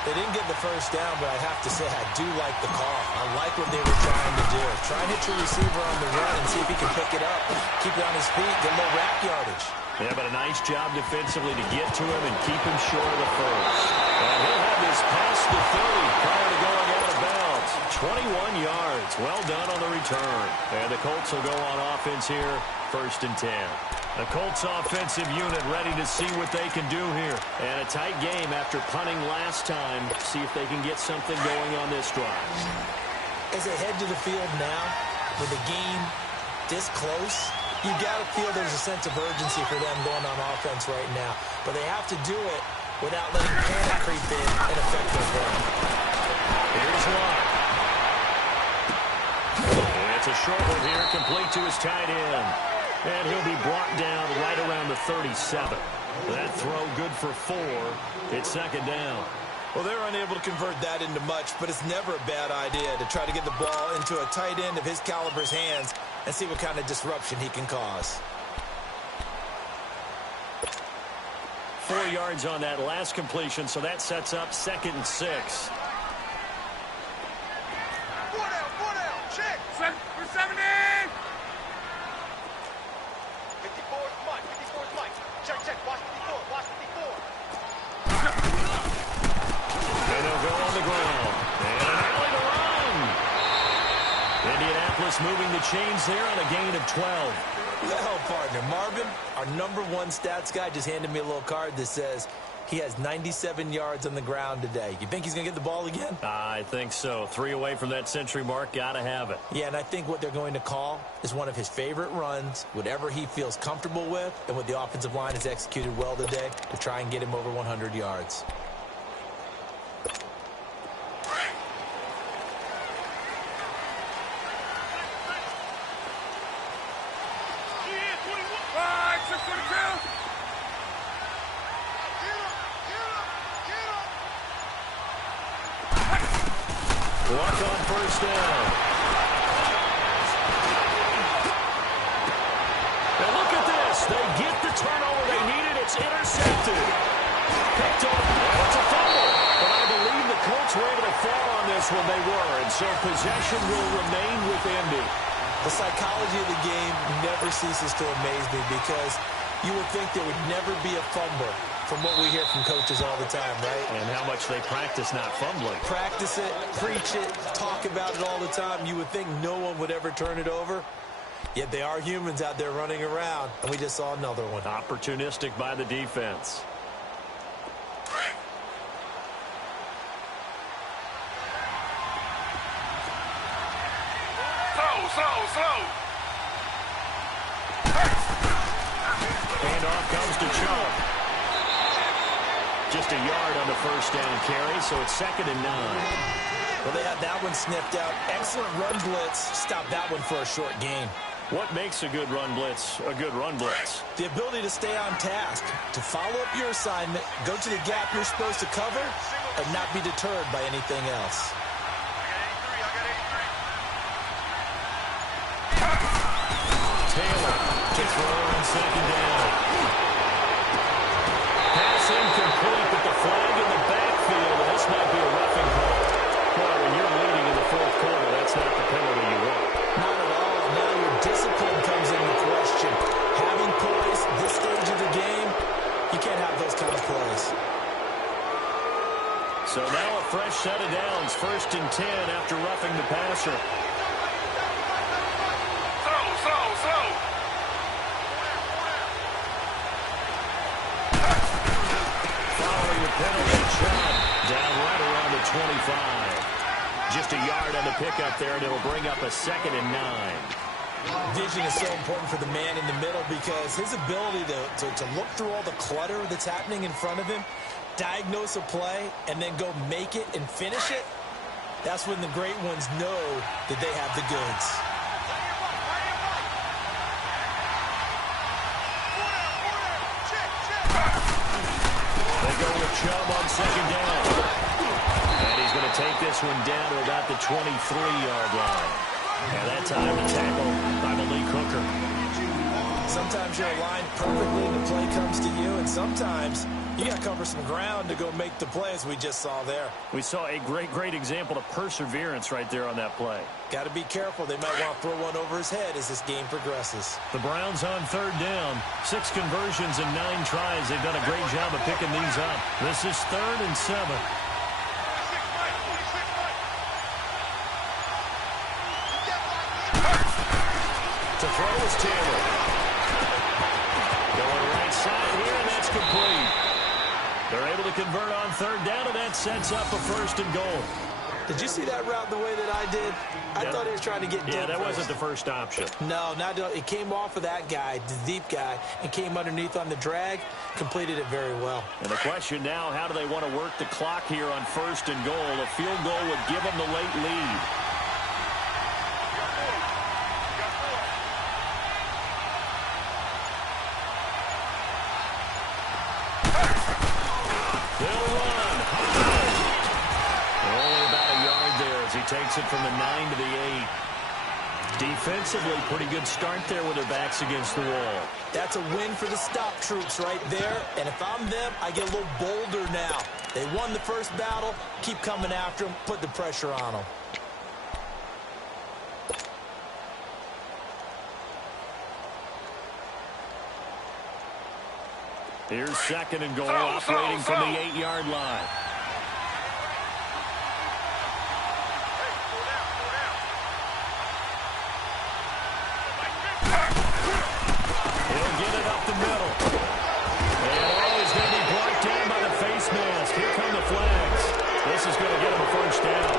They didn't get the first down, but I have to say I do like the call. I like what they were trying to do. Try and hit your receiver on the run and see if he can pick it up. Keep it on his feet, get a little rack yardage. Yeah, but a nice job defensively to get to him and keep him short of the first. And he'll have this past the 30 prior to going out of bounds. 21 yards. Well done on the return. And the Colts will go on offense here, 1st and 10. The Colts offensive unit ready to see what they can do here. And a tight game after punting last time. See if they can get something going on this drive. As they head to the field now, with the game this close, you got to feel there's a sense of urgency for them going on offense right now. But they have to do it without letting panic creep in and affect their play. Here's Locke. And it's a short one here, complete to his tight end. And he'll be brought down right around the 37. That throw good for 4. It's 2nd down. Well, they're unable to convert that into much, but it's never a bad idea to try to get the ball into a tight end of his caliber's hands and see what kind of disruption he can cause. 4 yards on that last completion, so that sets up 2nd and 6. 4 down, check. 70. 54 is Mike, 54 is Mike. Check, watch 54. And they'll go on the ground. And an alley to run. Indianapolis moving the chains there on a gain of 12. Well, partner, Marvin, our #1 stats guy, just handed me a little card that says he has 97 yards on the ground today. You think he's going to get the ball again? I think so. 3 away from that century mark. Got to have it. Yeah, and I think what they're going to call is one of his favorite runs, whatever he feels comfortable with, and what the offensive line has executed well today to try and get him over 100 yards. Luck on 1st down. And look at this. They get the turnover they needed. It's intercepted. Picked up. It's a fumble. But I believe the Colts were able to fall on this when they were. And so possession will remain with Indy. The psychology of the game never ceases to amaze me because you would think there would never be a fumble from what we hear from coaches all the time, right? And how much they practice not fumbling. Practice it, preach it, talk about it all the time. You would think no one would ever turn it over. Yet they are humans out there running around, and we just saw another one. Opportunistic by the defense. Slow. Handoff comes to Chubb. Just a yard on the 1st down carry, so it's 2nd and 9. Well, they had that one sniffed out. Excellent run blitz. Stop that one for a short gain. What makes a good run blitz a good run blitz? The ability to stay on task, to follow up your assignment, go to the gap you're supposed to cover, and not be deterred by anything else. Taylor to throw on 2nd down. Pass incomplete, but the flag in the backfield, and this might be a roughing call. Boy, when you're leading in the 4th quarter, that's not the penalty you want. Not at all. Now your discipline comes into question. Having poise this stage of the game, you can't have those kind of plays. So now a fresh set of downs, 1st and 10 after roughing the passer. Slow. Following the penalty, Chubb down right around the 25. Just a yard on the pickup there, and it'll bring up a 2nd and 9. Vision is so important for the man in the middle because his ability to look through all the clutter that's happening in front of him, diagnose a play, and then go make it and finish it, that's when the great ones know that they have the goods. They go with Chubb on 2nd down. And he's going to take this one down to about the 23-yard line. And that time a tackle by Malik Hooker. Sometimes you're aligned perfectly and the play comes to you, and sometimes you got to cover some ground to go make the play, as we just saw there. We saw a great example of perseverance right there on that play. Got to be careful. They might want to throw one over his head as this game progresses. The Browns on third down. 6 conversions and 9 tries. They've done a great job of picking these up. This is 3rd and 7. To throw is Taylor. Going right side here, and that's complete. They're able to convert on third down, and that sets up a 1st and goal. Did you see that route the way that I did? I thought he was trying to get deep. Yeah, that wasn't the first option. No, it came off of that guy, the deep guy, and came underneath on the drag, completed it very well. And the question now, how do they want to work the clock here on 1st and goal? A field goal would give them the late lead. Takes it from the 9 to the 8. Defensively, pretty good start there with their backs against the wall. That's a win for the stop troops right there. And if I'm them, I get a little bolder now. They won the first battle. Keep coming after them. Put the pressure on them. Here's 2nd and goal, operating from the 8-yard line. This is going to get him a 1st down.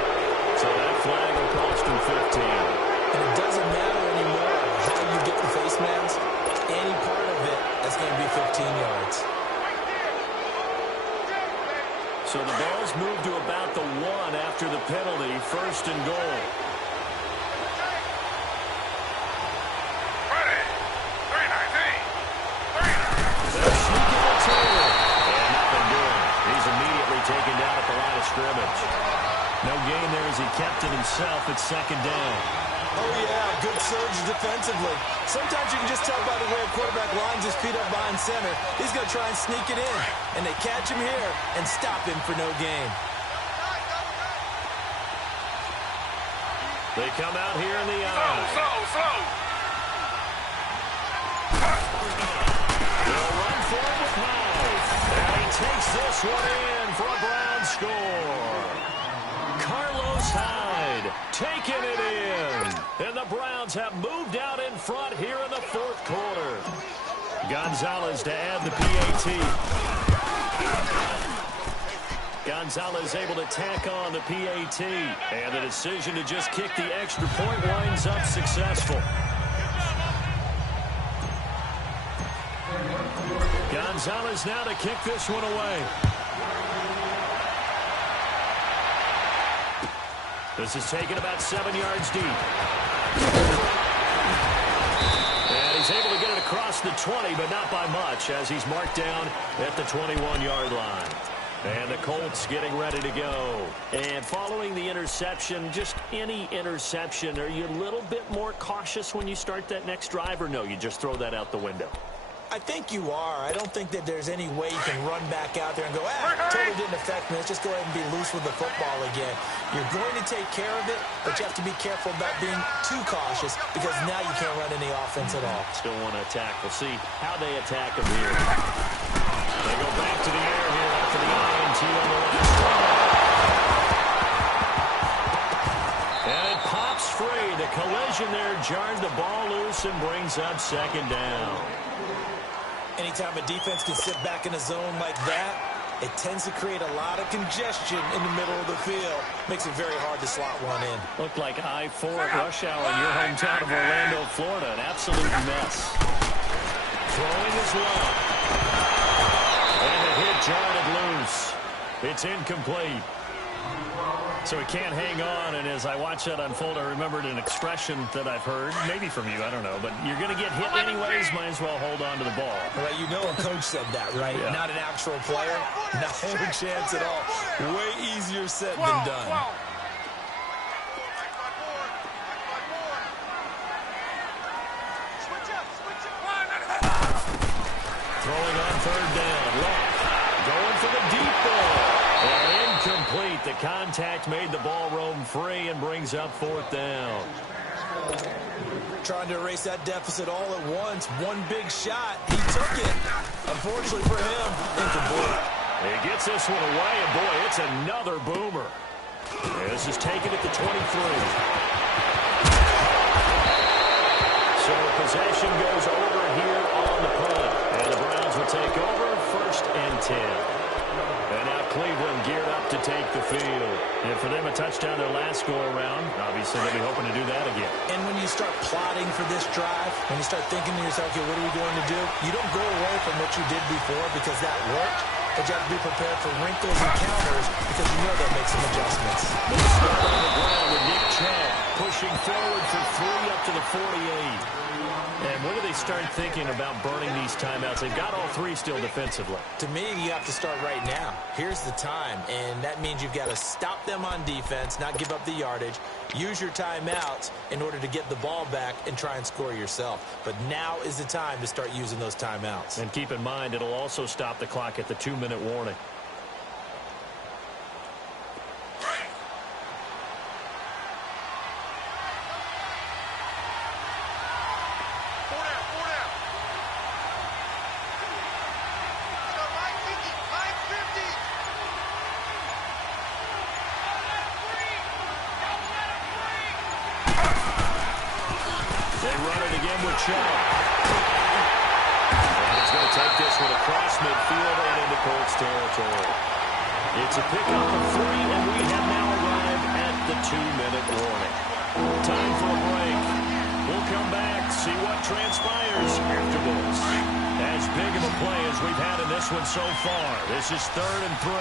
So that flag will cost him 15. And it doesn't matter anymore how you get the face mask. Any part of it, that's going to be 15 yards. So the ball's moved to about the 1 after the penalty. 1st and goal. Taken down at the line of scrimmage. No gain there as he kept it himself at 2nd down. Oh, yeah, good surge defensively. Sometimes you can just tell by the way a quarterback lines his feet up behind center. He's going to try and sneak it in. And they catch him here and stop him for no gain. They come out here in the eye. Slow. They'll run for it with Hyde. And he takes this one in for a Brown score. Carlos Hyde taking it in. And the Browns have moved out in front here in the 4th quarter. Gonzalez to add the PAT. Gonzalez able to tack on the PAT. And the decision to just kick the extra point winds up successful. Gonzalez now to kick this one away. This is taken about 7 yards deep. And he's able to get it across the 20, but not by much, as he's marked down at the 21-yard line. And the Colts getting ready to go. And following the interception, just any interception, are you a little bit more cautious when you start that next drive, or no, you just throw that out the window? I think you are. I don't think that there's any way you can run back out there and go, totally didn't affect me. Let's just go ahead and be loose with the football again. You're going to take care of it, but you have to be careful about being too cautious because now you can't run any offense at all. Still want to attack. We'll see how they attack them here. They go back to the air here after the INT on the last drive. And it pops free. The collision there jarred the ball loose and brings up 2nd down. Anytime a defense can sit back in a zone like that, it tends to create a lot of congestion in the middle of the field. Makes it very hard to slot one in. Looked like I-4 at rush hour in your hometown of Orlando, Florida. An absolute mess. Throwing is low. And the hit jarred it loose. It's incomplete. So he can't hang on, and as I watch that unfold, I remembered an expression that I've heard, maybe from you, I don't know, but you're going to get hit anyways, might as well hold on to the ball. Well, you know a coach said that, right? Yeah. Not an actual player. Not a chance at all. Way easier said than done. Switch up. Line that contact made the ball roam free and brings up fourth down. Trying to erase that deficit all at once. One big shot. He took it. Unfortunately for him, incomplete. He gets this one away, and boy, it's another boomer. This is taken at the 23. So possession goes over here on the punt. And the Browns will take over 1st and 10. And now Cleveland geared up to take the field. And for them, a touchdown their last go-around. Obviously, they'll be hoping to do that again. And when you start plotting for this drive, when you start thinking to yourself, okay, what are we going to do? You don't go away from what you did before because that worked. But you have to be prepared for wrinkles and counters because you know they'll make some adjustments. They start on the ground with Nick Chubb pushing forward for 3 up to the 48. And when do they start thinking about burning these timeouts? They've got all 3 still defensively. To me, you have to start right now. Here's the time, and that means you've got to stop them on defense, not give up the yardage, use your timeouts in order to get the ball back and try and score yourself. But now is the time to start using those timeouts. And keep in mind, it'll also stop the clock at the 2-minute warning. Territory. It's a pickup of 3, and we have now arrived at the 2-minute warning. Time for a break. We'll come back, see what transpires after this. As big of a play as we've had in this one so far. This is 3rd and 3.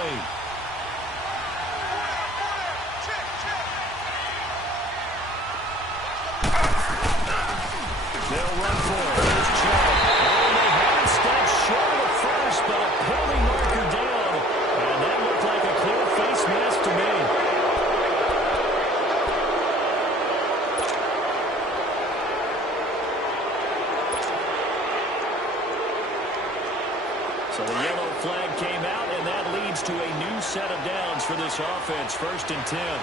They'll run for it. Here's Chubb. Oh, they haven't stopped short of the first, but a penalty marker down. And that looked like a clear face mask to me. So the yellow flag came out, and that leads to a new set of downs for this offense. 1st and 10.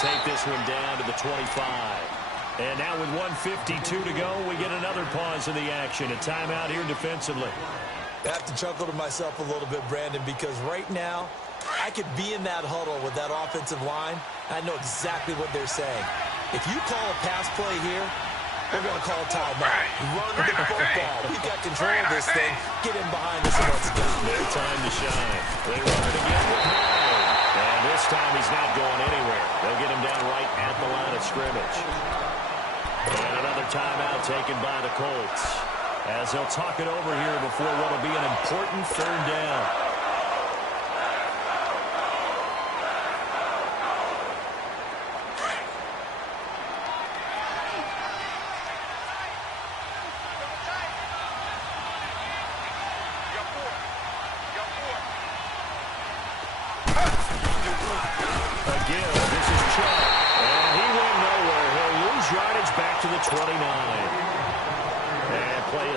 Take this one down to the 25. And now with 1:52 to go, we get another pause in the action. A timeout here defensively. I have to chuckle to myself a little bit, Brandon, because right now I could be in that huddle with that offensive line. I know exactly what they're saying. If you call a pass play here, we're going to call a timeout. Run the football. We've got control of this thing. Get in behind us and let's go. No time to shine. They run it again with Howard. And this time he's not going anywhere. They'll get him down right at the line of scrimmage. And another timeout taken by the Colts. As they'll talk it over here before what will be an important 3rd down.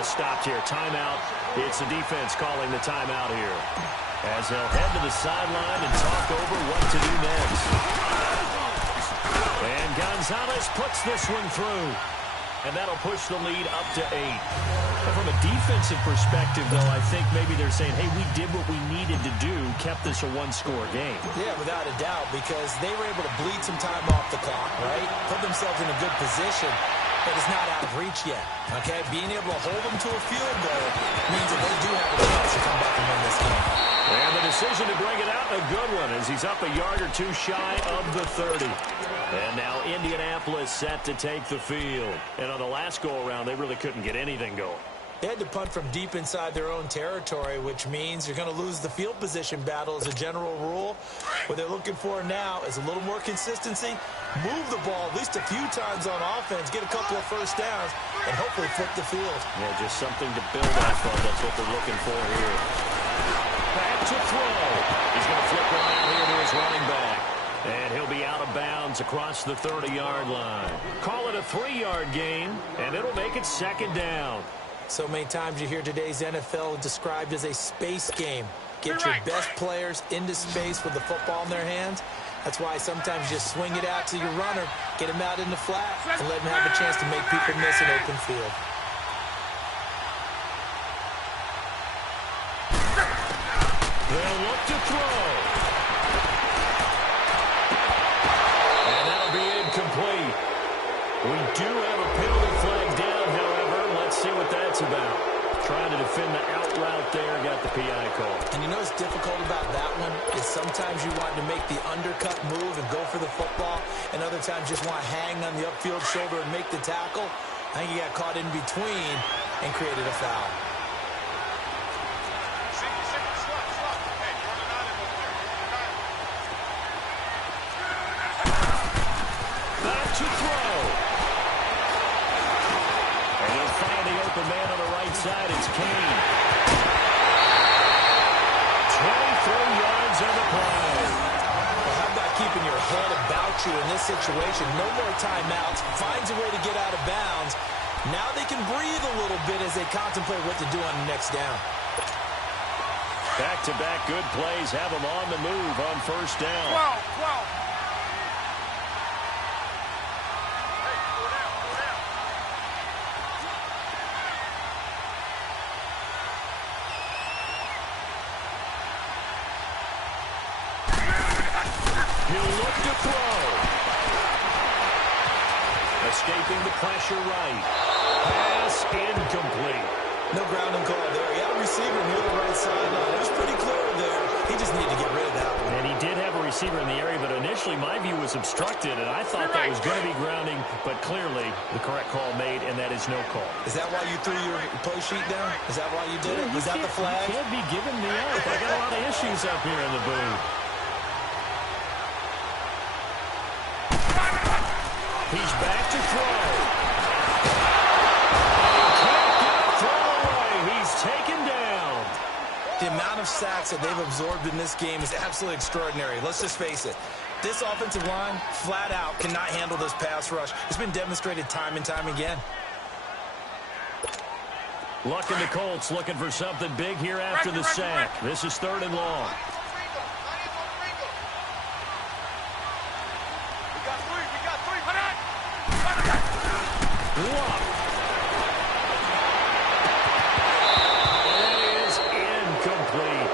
Stopped here. Timeout. It's the defense calling the timeout here. As they'll head to the sideline and talk over what to do next. And Gonzalez puts this one through. And that'll push the lead up to 8. But from a defensive perspective, though, I think maybe they're saying, hey, we did what we needed to do, kept this a 1-score game. Yeah, without a doubt, because they were able to bleed some time off the clock, right? Put themselves in a good position. But it's not out of reach yet, okay? Being able to hold them to a field goal means that they do have a chance to come back and win this game. And the decision to bring it out, a good one, as he's up a yard or 2 shy of the 30. And now Indianapolis set to take the field. And on the last go-around, they really couldn't get anything going. They had to punt from deep inside their own territory, which means you're going to lose the field position battle as a general rule. What they're looking for now is a little more consistency, move the ball at least a few times on offense, get a couple of first downs, and hopefully flip the field. Yeah, just something to build off of. That's what they're looking for here. Back to throw. He's going to flip one out here to his running back. And he'll be out of bounds across the 30-yard line. Call it a 3-yard gain, and it'll make it second down. So many times you hear today's NFL described as a space game. Get your best players into space with the football in their hands. That's why sometimes you just swing it out to your runner, get him out in the flat, and let him have a chance to make people miss an open field. They'll look to throw. And that'll be incomplete. We do have a penalty flag down, however. Let's see what that's about. Trying to defend the out route there, got the PI call. And you know what's difficult about that one is sometimes you want to make the undercut move and go for the football, and other times just want to hang on the upfield shoulder and make the tackle. I think he got caught in between and created a foul. Back to throw. And he'll find the open man on the right side. It's Kane. 23 yards on the play. Well, how about keeping your head about you in this situation? No more timeouts. Finds a way to get out of bounds. Now they can breathe a little bit as they contemplate what to do on the next down. Back-to-back good plays have them on the move on first down. 12. He'll look to throw. Escaping the pressure right. Pass incomplete. No grounding call there. He had a receiver near the right sideline. It was pretty clear there. He just needed to get rid of that one. And he did have a receiver in the area, but initially my view was obstructed, and I thought that was going to be grounding, but clearly the correct call made, and that is no call. Is that why you threw your play sheet down? Is that why you did it? Was that the flag? You can't be giving me up. I got a lot of issues up here in the booth. He's back to throw. And he can't get a throw away. He's taken down. The amount of sacks that they've absorbed in this game is absolutely extraordinary. Let's just face it. This offensive line, flat out, cannot handle this pass rush. It's been demonstrated time and time again. Luck in the Colts looking for something big here after the sack. This is 3rd and long. Luck. It is incomplete.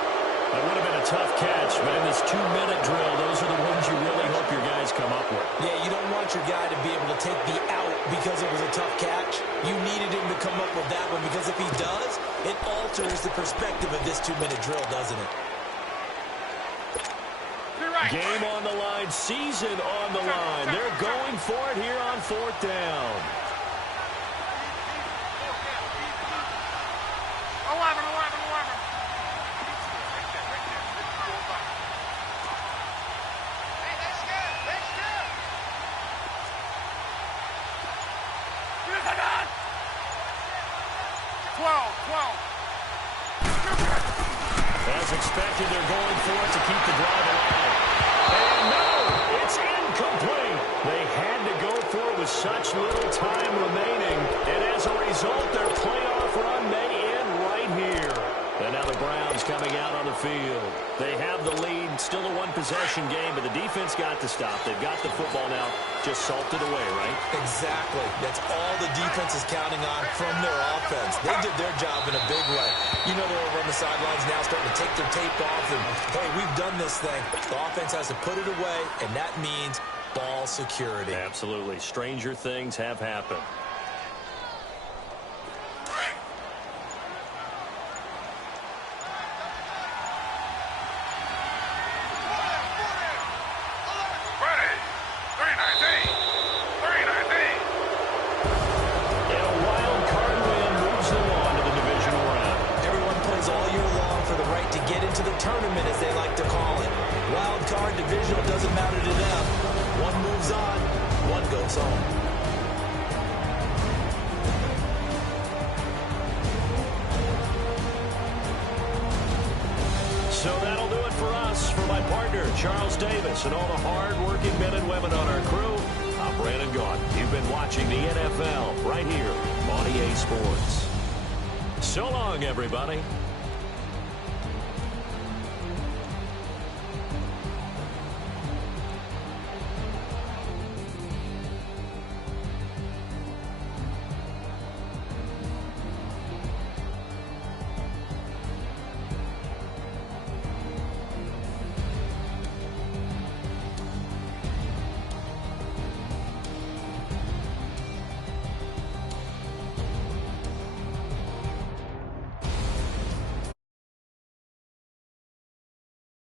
That would have been a tough catch, but in this 2-minute drill, those are the ones you really hope your guys come up with. Yeah, you don't want your guy to be able to take the out because it was a tough catch. You needed him to come up with that one because if he does, it alters the perspective of this 2-minute drill, doesn't it? Game on the line, season on the line. They're going for it here on 4th down. 11. Hey, that's good. 12. As expected, they're going for it to keep the drive alive. And no, it's incomplete. They had to go for it with such little time remaining. And as a result, their playoff run may end right here. And now the Browns coming out on the field. They have the lead, still a one-possession game, but the defense got to stop. They've got the football now, just salted away, right? Exactly. That's all the defense is counting on from their offense. They did their job in a big way. You know they're over on the sidelines now starting to take their tape off and, hey, we've done this thing. The offense has to put it away, and that means ball security. Absolutely. Stranger things have happened. To the tournament, as they like to call it. Wildcard, divisional, doesn't matter to them. One moves on, one goes home. partner, Charles Davis, and all the hard-working men and women on our crew, I'm Brandon Gaudin. You've been watching the NFL right here on EA Sports. So long, everybody.